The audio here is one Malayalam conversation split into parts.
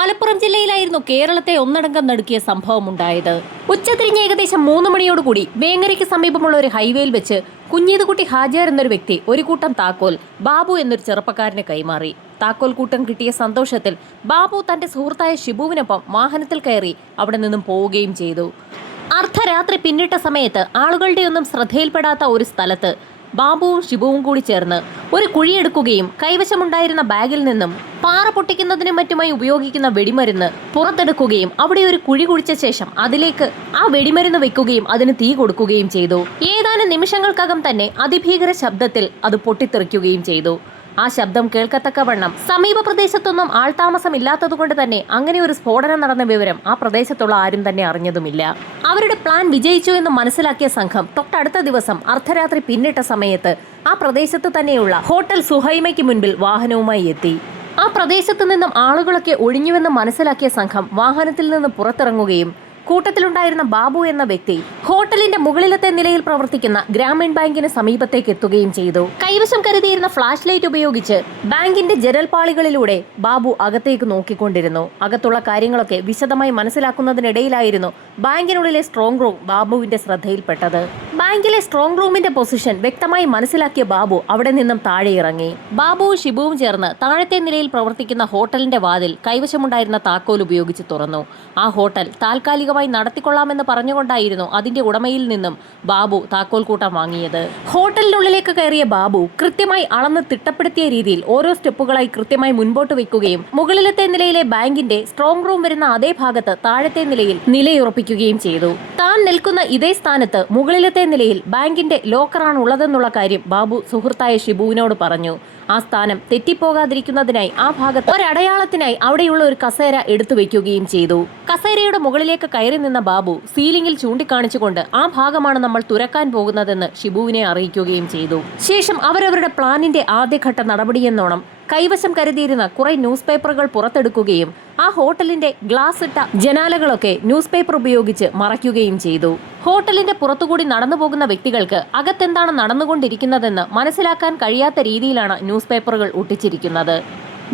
മലപ്പുറം ജില്ലയിലായിരുന്നു കേരളത്തെ ഒന്നടങ്കം നടുക്കിയ സംഭവം ഉണ്ടായത്. ഉച്ചതിരിഞ്ഞ് ഏകദേശം 3 മണിയോടുകൂടി വേങ്ങരയ്ക്ക് സമീപമുള്ള ഒരു ഹൈവേയിൽ വെച്ച് കുഞ്ഞീതുകുട്ടി ഹാജിയാർ എന്നൊരു വ്യക്തി ഒരു കൂട്ടം താക്കോൽ ബാബു എന്നൊരു ചെറുപ്പക്കാരന് കൈമാറി. താക്കോൽ കൂട്ടം കിട്ടിയ സന്തോഷത്തിൽ ബാബു തന്റെ സുഹൃത്തായ ഷിബുവിനൊപ്പം വാഹനത്തിൽ കയറി അവിടെ നിന്നും പോവുകയും ചെയ്തു. അർദ്ധരാത്രി പിന്നിട്ട സമയത്ത് ആളുകളുടെയൊന്നും ശ്രദ്ധയിൽപ്പെടാത്ത ഒരു സ്ഥലത്ത് ബാബുവും ഷിബുവും കൂടി ചേർന്ന് ഒരു കുഴിയെടുക്കുകയും കൈവശമുണ്ടായിരുന്ന ബാഗിൽ നിന്നും പാറ പൊട്ടിക്കുന്നതിനും മറ്റുമായി ഉപയോഗിക്കുന്ന വെടിമരുന്ന് പുറത്തെടുക്കുകയും അവിടെ ഒരു കുഴി കുഴിച്ച ശേഷം അതിലേക്ക് ആ വെടിമരുന്ന് വെക്കുകയും അതിന് തീ കൊടുക്കുകയും ചെയ്തു. ഏതാനും നിമിഷങ്ങൾക്കകം തന്നെ അതിഭീകര ശബ്ദത്തിൽ അത് പൊട്ടിത്തെറിക്കുകയും ചെയ്തു. ആ ശബ്ദം കേൾക്കത്തക്കവണ്ണം സമീപ പ്രദേശത്തൊന്നും ആൾതാമസമില്ലാത്തതുകൊണ്ട് തന്നെ അങ്ങനെ ഒരു സ്ഫോടനം നടന്ന വിവരം ആ പ്രദേശത്തുള്ള ആരും തന്നെ അറിഞ്ഞതുമില്ല. അവരുടെ പ്ലാൻ വിജയിച്ചു എന്ന് മനസ്സിലാക്കിയ സംഘം തൊട്ടടുത്ത ദിവസം അർദ്ധരാത്രി പിന്നിട്ട സമയത്ത് ആ പ്രദേശത്ത് തന്നെയുള്ള ഹോട്ടൽ സുഹൈമയ്ക്ക് മുൻപിൽ വാഹനവുമായി എത്തി. ആ പ്രദേശത്തു നിന്നും ആളുകളൊക്കെ ഒഴിഞ്ഞുവെന്ന് മനസ്സിലാക്കിയ സംഘം വാഹനത്തിൽ നിന്ന് പുറത്തിറങ്ങുകയും കൂട്ടത്തിലുണ്ടായിരുന്ന ബാബു എന്ന വ്യക്തി ഹോട്ടലിന്റെ മുകളിലത്തെ നിലയിൽ പ്രവർത്തിക്കുന്ന ഗ്രാമീൺ ബാങ്കിന് സമീപത്തേക്ക് എത്തുകയും ചെയ്തു. കൈവശം കരുതിയിരുന്ന ഫ്ലാഷ് ലൈറ്റ് ഉപയോഗിച്ച് ബാങ്കിന്റെ ജനൽപാളികളിലൂടെ ബാബു അകത്തേക്ക് നോക്കിക്കൊണ്ടിരുന്നു. അകത്തുള്ള കാര്യങ്ങളൊക്കെ വിശദമായി മനസ്സിലാക്കുന്നതിനിടയിലായിരുന്നു ബാങ്കിനുള്ളിലെ സ്ട്രോങ് റൂം ബാബുവിന്റെ ശ്രദ്ധയിൽപ്പെട്ടത്. ബാങ്കിലെ സ്ട്രോങ് റൂമിന്റെ പൊസിഷൻ വ്യക്തമായി മനസ്സിലാക്കിയ ബാബു അവിടെ നിന്നും താഴെ ഇറങ്ങി. ബാബുവും ഷിബുവും ചേർന്ന് താഴത്തെ നിലയിൽ പ്രവർത്തിക്കുന്ന ഹോട്ടലിന്റെ വാതിൽ കൈവശമുണ്ടായിരുന്ന താക്കോൽ ഉപയോഗിച്ച് തുറന്നു. ആ ഹോട്ടൽ താൽക്കാലികമായി നടത്തിക്കൊള്ളാമെന്ന് പറഞ്ഞുകൊണ്ടായിരുന്നു അതിന്റെ ഉടമയിൽ നിന്നും ബാബു താക്കോൽ കൂട്ടം വാങ്ങിയത്. ഹോട്ടലിനുള്ളിലേക്ക് കയറിയ ബാബു കൃത്യമായി അളന്ന് തിട്ടപ്പെടുത്തിയ രീതിയിൽ ഓരോ സ്റ്റെപ്പുകളായി കൃത്യമായി മുൻപോട്ട് വെക്കുകയും മുകളിലത്തെ നിലയിലെ ബാങ്കിന്റെ സ്ട്രോങ് റൂം വരുന്ന അതേ ഭാഗത്ത് താഴത്തെ നിലയിൽ നിലയുറപ്പിക്കുകയും ചെയ്തു. താൻ നിൽക്കുന്ന ഇതേ സ്ഥാനത്ത് മുകളിലത്തെ നിലയിൽ ബാങ്കിന്റെ ലോക്കറാണ് ഉള്ളതെന്നുള്ള കാര്യം ബാബു സുഹൃത്തായ ഷിബുവിനോട് പറഞ്ഞു. ആ സ്ഥാനം തെറ്റിപ്പോകാതിരിക്കുന്നതിനായി ആ ഭാഗത്ത് ഒരടയാളത്തിനായി അവിടെയുള്ള ഒരു കസേര എടുത്തു വെക്കുകയും ചെയ്തു. കസേരയുടെ മുകളിലേക്ക് കയറി നിന്ന ബാബു സീലിംഗിൽ ചൂണ്ടിക്കാണിച്ചുകൊണ്ട് ആ ഭാഗമാണ് നമ്മൾ തുറക്കാൻ പോകുന്നതെന്ന് ഷിബുവിനെ അറിയിക്കുകയും ചെയ്തു. ശേഷം അവരവരുടെ പ്ലാനിന്റെ ആദ്യഘട്ട നടപടിയെന്നോണം കൈവശം കരുതിയിരുന്ന കുറെ ന്യൂസ് പേപ്പറുകൾ പുറത്തെടുക്കുകയും ആ ഹോട്ടലിന്റെ ഗ്ലാസ് ഇട്ട ജനാലകളൊക്കെ ന്യൂസ് പേപ്പർ ഉപയോഗിച്ച് മറയ്ക്കുകയും ചെയ്തു. ഹോട്ടലിന്റെ പുറത്തുകൂടി നടന്നു പോകുന്ന വ്യക്തികൾക്ക് അകത്തെന്താണ് നടന്നുകൊണ്ടിരിക്കുന്നതെന്ന് മനസ്സിലാക്കാൻ കഴിയാത്ത രീതിയിലാണ് ന്യൂസ് പേപ്പറുകൾ ഒട്ടിച്ചിരിക്കുന്നത്.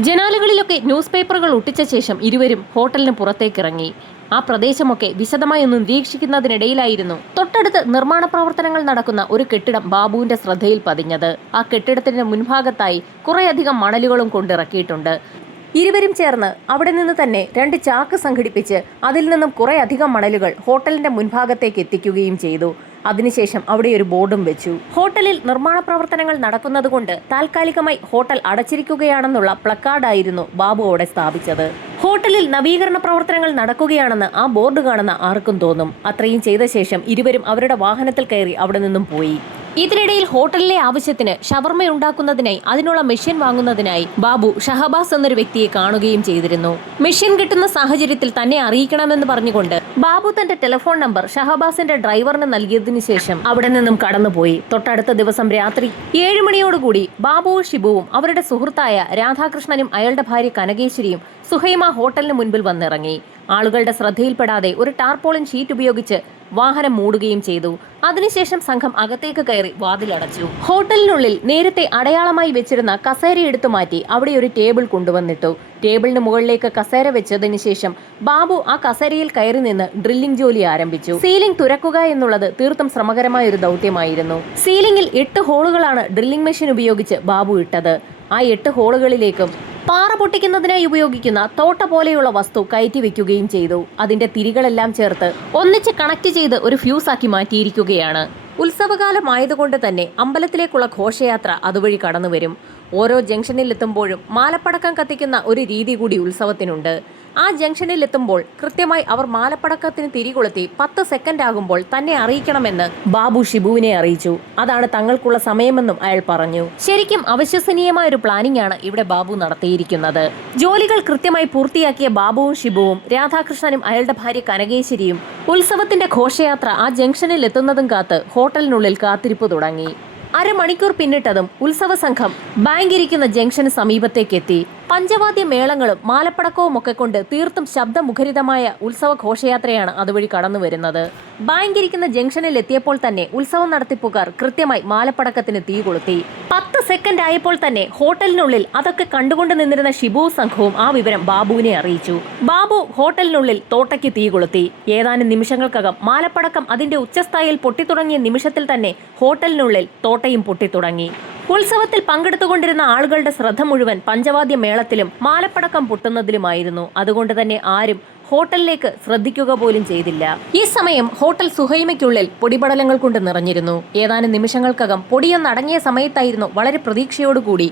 ജനാലകളിലൊക്കെ ന്യൂസ് പേപ്പറുകൾ ഒട്ടിച്ച ശേഷം ഇരുവരും ഹോട്ടലിന് പുറത്തേക്കിറങ്ങി. ആ പ്രദേശമൊക്കെ വിശദമായി ഒന്ന് നിരീക്ഷിക്കുന്നതിനിടയിലായിരുന്നു തൊട്ടടുത്ത് നിർമ്മാണ പ്രവർത്തനങ്ങൾ നടക്കുന്ന ഒരു കെട്ടിടം ബാബുവിന്റെ ശ്രദ്ധയിൽ പതിഞ്ഞത്. ആ കെട്ടിടത്തിന്റെ മുൻഭാഗത്തായി കുറേയധികം മണലുകളും കൊണ്ടിറക്കിയിട്ടുണ്ട്. ഇരുവരും ചേർന്ന് അവിടെ നിന്ന് തന്നെ 2 ചാക്ക് സംഘടിപ്പിച്ച് അതിൽ നിന്നും കുറേയധികം മണലുകൾ ഹോട്ടലിന്റെ മുൻഭാഗത്തേക്ക് എത്തിക്കുകയും ചെയ്തു. അതിനുശേഷം അവിടെ ഒരു ബോർഡും വെച്ചു. ഹോട്ടലിൽ നിർമ്മാണ പ്രവർത്തനങ്ങൾ നടക്കുന്നതുകൊണ്ട് താൽക്കാലികമായി ഹോട്ടൽ അടച്ചിരിക്കുകയാണെന്നുള്ള പ്ലക്കാർഡായിരുന്നു ബാബു അവിടെ സ്ഥാപിച്ചത്. ഹോട്ടലിൽ നവീകരണ പ്രവർത്തനങ്ങൾ നടക്കുകയാണെന്ന് ആ ബോർഡ് കാണുന്ന ആർക്കും തോന്നും. അത്രയും ചെയ്ത ശേഷം ഇരുവരും അവരുടെ വാഹനത്തിൽ കയറി അവിടെ നിന്നും പോയി. ഇതിനിടയിൽ ഹോട്ടലിലെ ആവശ്യത്തിന് ഷവർമ ഉണ്ടാക്കുന്നതിനായി അതിനുള്ള മെഷീൻ വാങ്ങുന്നതിനായി ബാബു ഷഹബാസ് എന്നൊരു വ്യക്തിയെ കാണുകയും ചെയ്തിരുന്നു. മെഷീൻ കിട്ടുന്ന സാഹചര്യത്തിൽ തന്നെ അറിയിക്കണമെന്ന് പറഞ്ഞുകൊണ്ട് ബാബു തന്റെ ടെലിഫോൺ നമ്പർ ഷഹബാസിന്റെ ഡ്രൈവറിന് നൽകിയതിനു ശേഷം അവിടെ നിന്നും കടന്നുപോയി. തൊട്ടടുത്ത ദിവസം രാത്രി 7 മണിയോടുകൂടി ബാബുവും ഷിബുവും അവരുടെ സുഹൃത്തായ രാധാകൃഷ്ണനും അയാളുടെ ഭാര്യ കനകേശ്വരിയും സുഹൈമ ഹോട്ടലിന് മുൻപിൽ വന്നിറങ്ങി. ആളുകളുടെ ശ്രദ്ധയിൽപ്പെടാതെ ഒരു ടാർപോളിൻ ഷീറ്റ് ഉപയോഗിച്ച് വാഹനം മൂടുകയും ചെയ്തു. അതിനുശേഷം സംഘം അകത്തേക്ക് കയറി വാതിലടച്ചു. ഹോട്ടലിനുള്ളിൽ നേരത്തെ അടയാളമായി വെച്ചിരുന്ന കസേര എടുത്തു മാറ്റി അവിടെ ഒരു ടേബിൾ കൊണ്ടുവന്നിട്ടു. ടേബിളിന് മുകളിലേക്ക് കസേര വെച്ചതിന് ശേഷം ബാബു ആ കസേരയിൽ കയറി നിന്ന് ഡ്രില്ലിംഗ് ജോലി ആരംഭിച്ചു. സീലിംഗ് തുറക്കുക എന്നുള്ളത് തീർത്തും ശ്രമകരമായ ഒരു ദൗത്യമായിരുന്നു. സീലിംഗിൽ 8 ഹോളുകളാണ് ഡ്രില്ലിംഗ് മെഷീൻ ഉപയോഗിച്ച് ബാബു ഇട്ടത്. ആ 8 ഹോളുകളിലേക്കും പാറ പൊട്ടിക്കുന്നതിനായി ഉപയോഗിക്കുന്ന തോട്ട പോലെയുള്ള വസ്തു കയറ്റി വെക്കുകയും ചെയ്തു. അതിന്റെ തിരികളെല്ലാം ചേർത്ത് ഒന്നിച്ച് കണക്ട് ചെയ്ത് ഒരു ഫ്യൂസാക്കി മാറ്റിയിരിക്കുകയാണ്. ഉത്സവകാലമായതുകൊണ്ട് തന്നെ അമ്പലത്തിലേക്കുള്ള ഘോഷയാത്ര അതുവഴി കടന്നുവരും. ഓരോ ജംഗ്ഷനിൽ എത്തുമ്പോഴും മാലപ്പടക്കം കത്തിക്കുന്ന ഒരു രീതി കൂടി ഉത്സവത്തിനുണ്ട്. ആ ജംഗ്ഷനിൽ എത്തുമ്പോൾ കൃത്യമായി അവർ മാലപ്പടക്കത്തിന് തിരികൊളുത്തി 10 സെക്കൻഡ് ആകുമ്പോൾ തന്നെ അറിയിക്കണമെന്ന് ബാബു ഷിബുവിനെ അറിയിച്ചു. അതാണ് തങ്ങൾക്കുള്ള സമയമെന്നും അയാൾ പറഞ്ഞു. ശരിക്കും അവിശ്വസനീയമായ ഒരു പ്ലാനിംഗ് ആണ് ഇവിടെ ബാബു നടത്തിയിരിക്കുന്നത്. ജോലികൾ കൃത്യമായി പൂർത്തിയാക്കിയ ബാബുവും ഷിബുവും രാധാകൃഷ്ണനും അയാളുടെ ഭാര്യ കനകേശ്വരിയും ഉത്സവത്തിന്റെ ഘോഷയാത്ര ആ ജംഗ്ഷനിൽ എത്തുന്നതും കാത്ത് ഹോട്ടലിനുള്ളിൽ കാത്തിരിപ്പ് തുടങ്ങി. അരമണിക്കൂർ പിന്നിട്ടതും ഉത്സവ സംഘം ബാങ്ക് ഇരിക്കുന്ന ജംഗ്ഷന് സമീപത്തേക്കെത്തി. പഞ്ചവാദ്യ മേളങ്ങളും മാലപ്പടക്കവും ഒക്കെ കൊണ്ട് തീർത്തും ശബ്ദമുഖരിതമായ ഉത്സവ ഘോഷയാത്രയാണ് അതുവഴി കടന്നു വരുന്നത്. ബാങ്ക് ഇരിക്കുന്ന ജംഗ്ഷനിൽ എത്തിയപ്പോൾ തന്നെ ഉത്സവം നടത്തിപ്പുകാർ കൃത്യമായി മാലപ്പടക്കത്തിന് തീ കൊളുത്തി. 10 സെക്കൻഡ് ആയപ്പോൾ തന്നെ ഹോട്ടലിനുള്ളിൽ അതൊക്കെ കണ്ടുകൊണ്ട് നിന്നിരുന്ന ഷിബു സംഘവും ആ വിവരം ബാബുവിനെ അറിയിച്ചു. ബാബു ഹോട്ടലിനുള്ളിൽ തോട്ടയ്ക്ക് തീ കൊളുത്തി. ഏതാനും നിമിഷങ്ങൾക്കകം മാലപ്പടക്കം അതിന്റെ ഉച്ചസ്ഥായിയിൽ പൊട്ടിത്തുടങ്ങിയ നിമിഷത്തിൽ തന്നെ ഹോട്ടലിനുള്ളിൽ തോട്ടയും പൊട്ടിത്തുടങ്ങി. ഉത്സവത്തിൽ പങ്കെടുത്തുകൊണ്ടിരുന്ന ആളുകളുടെ ശ്രദ്ധ മുഴുവൻ പഞ്ചവാദ്യ മേളത്തിലും മാലപ്പടക്കം പൊട്ടുന്നതിലുമായിരുന്നു. അതുകൊണ്ട് തന്നെ ആരും ഹോട്ടലിലേക്ക് ശ്രദ്ധിക്കുക പോലും ചെയ്തില്ല. ഈ സമയം ഹോട്ടൽ സുഹൈമയ്ക്കുള്ളിൽ പൊടിപടലങ്ങൾ കൊണ്ട് നിറഞ്ഞിരുന്നു. ഏതാനും നിമിഷങ്ങൾക്കകം പൊടിയൊന്നടങ്ങിയ സമയത്തായിരുന്നു വളരെ പ്രതീക്ഷയോടുകൂടി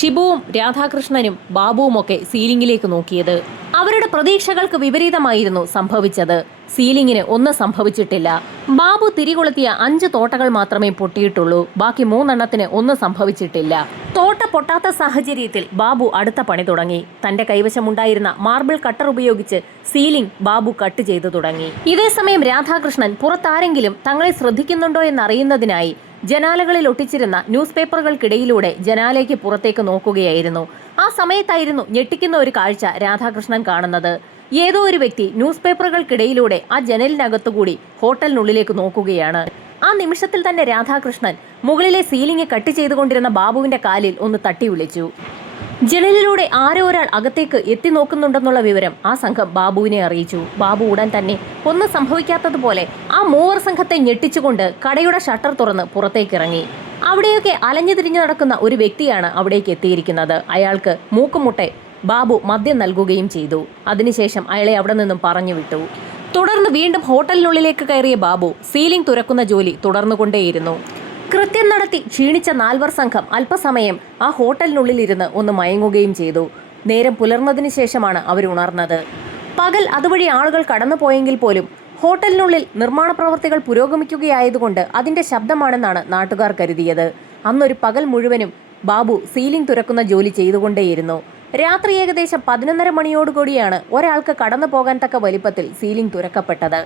ഷിബുവും രാധാകൃഷ്ണനും ബാബുവുമൊക്കെ സീലിംഗിലേക്ക് നോക്കിയത്. അവരുടെ പ്രതീക്ഷകൾക്ക് വിപരീതമായിരുന്നു സംഭവിച്ചത്. സീലിംഗിന് ഒന്നും സംഭവിച്ചിട്ടില്ല. ബാബു തിരികൊളുത്തിയ 5 തോട്ടകൾ മാത്രമേ പൊട്ടിയിട്ടുള്ളൂ. ബാക്കി 3 എണ്ണത്തിന് ഒന്നും സംഭവിച്ചിട്ടില്ല. തോട്ട പൊട്ടാത്ത സാഹചര്യത്തിൽ ബാബു അടുത്ത പണി തുടങ്ങി. തന്റെ കൈവശമുണ്ടായിരുന്ന മാർബിൾ കട്ടർ ഉപയോഗിച്ച് സീലിംഗ് ബാബു കട്ട് ചെയ്തു തുടങ്ങി. ഇതേസമയം രാധാകൃഷ്ണൻ പുറത്താരെങ്കിലും തങ്ങളെ ശ്രദ്ധിക്കുന്നുണ്ടോ എന്നറിയുന്നതിനായി ജനാലകളിൽ ഒട്ടിച്ചിരുന്ന ന്യൂസ് പേപ്പറുകൾക്കിടയിലൂടെ ജനാലയ്ക്ക് പുറത്തേക്ക് നോക്കുകയായിരുന്നു. ആ സമയത്തായിരുന്നു ഞെട്ടിക്കുന്ന ഒരു കാഴ്ച രാധാകൃഷ്ണൻ കാണുന്നത്. ഏതോ ഒരു വ്യക്തി ന്യൂസ് പേപ്പറുകൾക്കിടയിലൂടെ ആ ജനലിനകത്തുകൂടി ഹോട്ടലിനുള്ളിലേക്ക് നോക്കുകയാണ്. ആ നിമിഷത്തിൽ തന്നെ രാധാകൃഷ്ണൻ മുകളിലെ സീലിംഗ് കട്ട് ചെയ്തുകൊണ്ടിരുന്ന ബാബുവിന്റെ കാലിൽ ഒന്ന് തട്ടി വിളിച്ചു. ജനലിലൂടെ ആരോ ഒരാൾ അകത്തേക്ക് എത്തി നോക്കുന്നുണ്ടെന്നുള്ള വിവരം ആ സംഘം ബാബുവിനെ അറിയിച്ചു. ബാബു ഉടൻ തന്നെ ഒന്നും സംഭവിക്കാത്തതുപോലെ ആ മൂവർ സംഘത്തെ ഞെട്ടിച്ചുകൊണ്ട് കടയുടെ ഷട്ടർ തുറന്ന് പുറത്തേക്കിറങ്ങി. അവിടെയൊക്കെ അലഞ്ഞു തിരിഞ്ഞു നടക്കുന്ന ഒരു വ്യക്തിയാണ് അവിടേക്ക് എത്തിയിരിക്കുന്നത്. അയാൾക്ക് മൂക്കുമുട്ടെ ബാബു മദ്യം നൽകുകയും ചെയ്തു. അതിനുശേഷം അയാളെ അവിടെ നിന്നും പറഞ്ഞു വിട്ടു. തുടർന്ന് വീണ്ടും ഹോട്ടലിനുള്ളിലേക്ക് കയറിയ ബാബു സീലിംഗ് തുരക്കുന്ന ജോലി തുടർന്നുകൊണ്ടേയിരുന്നു. കൃത്യം നടത്തി ക്ഷീണിച്ച 4 സംഘം അല്പസമയം ആ ഹോട്ടലിനുള്ളിലിരുന്ന് ഒന്ന് മയങ്ങുകയും ചെയ്തു. നേരം പുലർന്നതിന് ശേഷമാണ് അവർ ഉണർന്നത്. പകൽ അതുവഴി ആളുകൾ കടന്നുപോയെങ്കിൽ പോലും ഹോട്ടലിനുള്ളിൽ നിർമ്മാണ പ്രവർത്തികൾ പുരോഗമിക്കുകയായതുകൊണ്ട് അതിന്റെ ശബ്ദമാണെന്നാണ് നാട്ടുകാർ കരുതിയത്. അന്നൊരു പകൽ മുഴുവനും ബാബു സീലിംഗ് തുരക്കുന്ന ജോലി ചെയ്തുകൊണ്ടേയിരുന്നു. രാത്രി ഏകദേശം 11:30 മണിയോടുകൂടിയാണ് ഒരാൾക്ക് കടന്നു പോകാൻ തക്ക വലിപ്പത്തിൽ സീലിംഗ് തുരക്കപ്പെട്ടത്.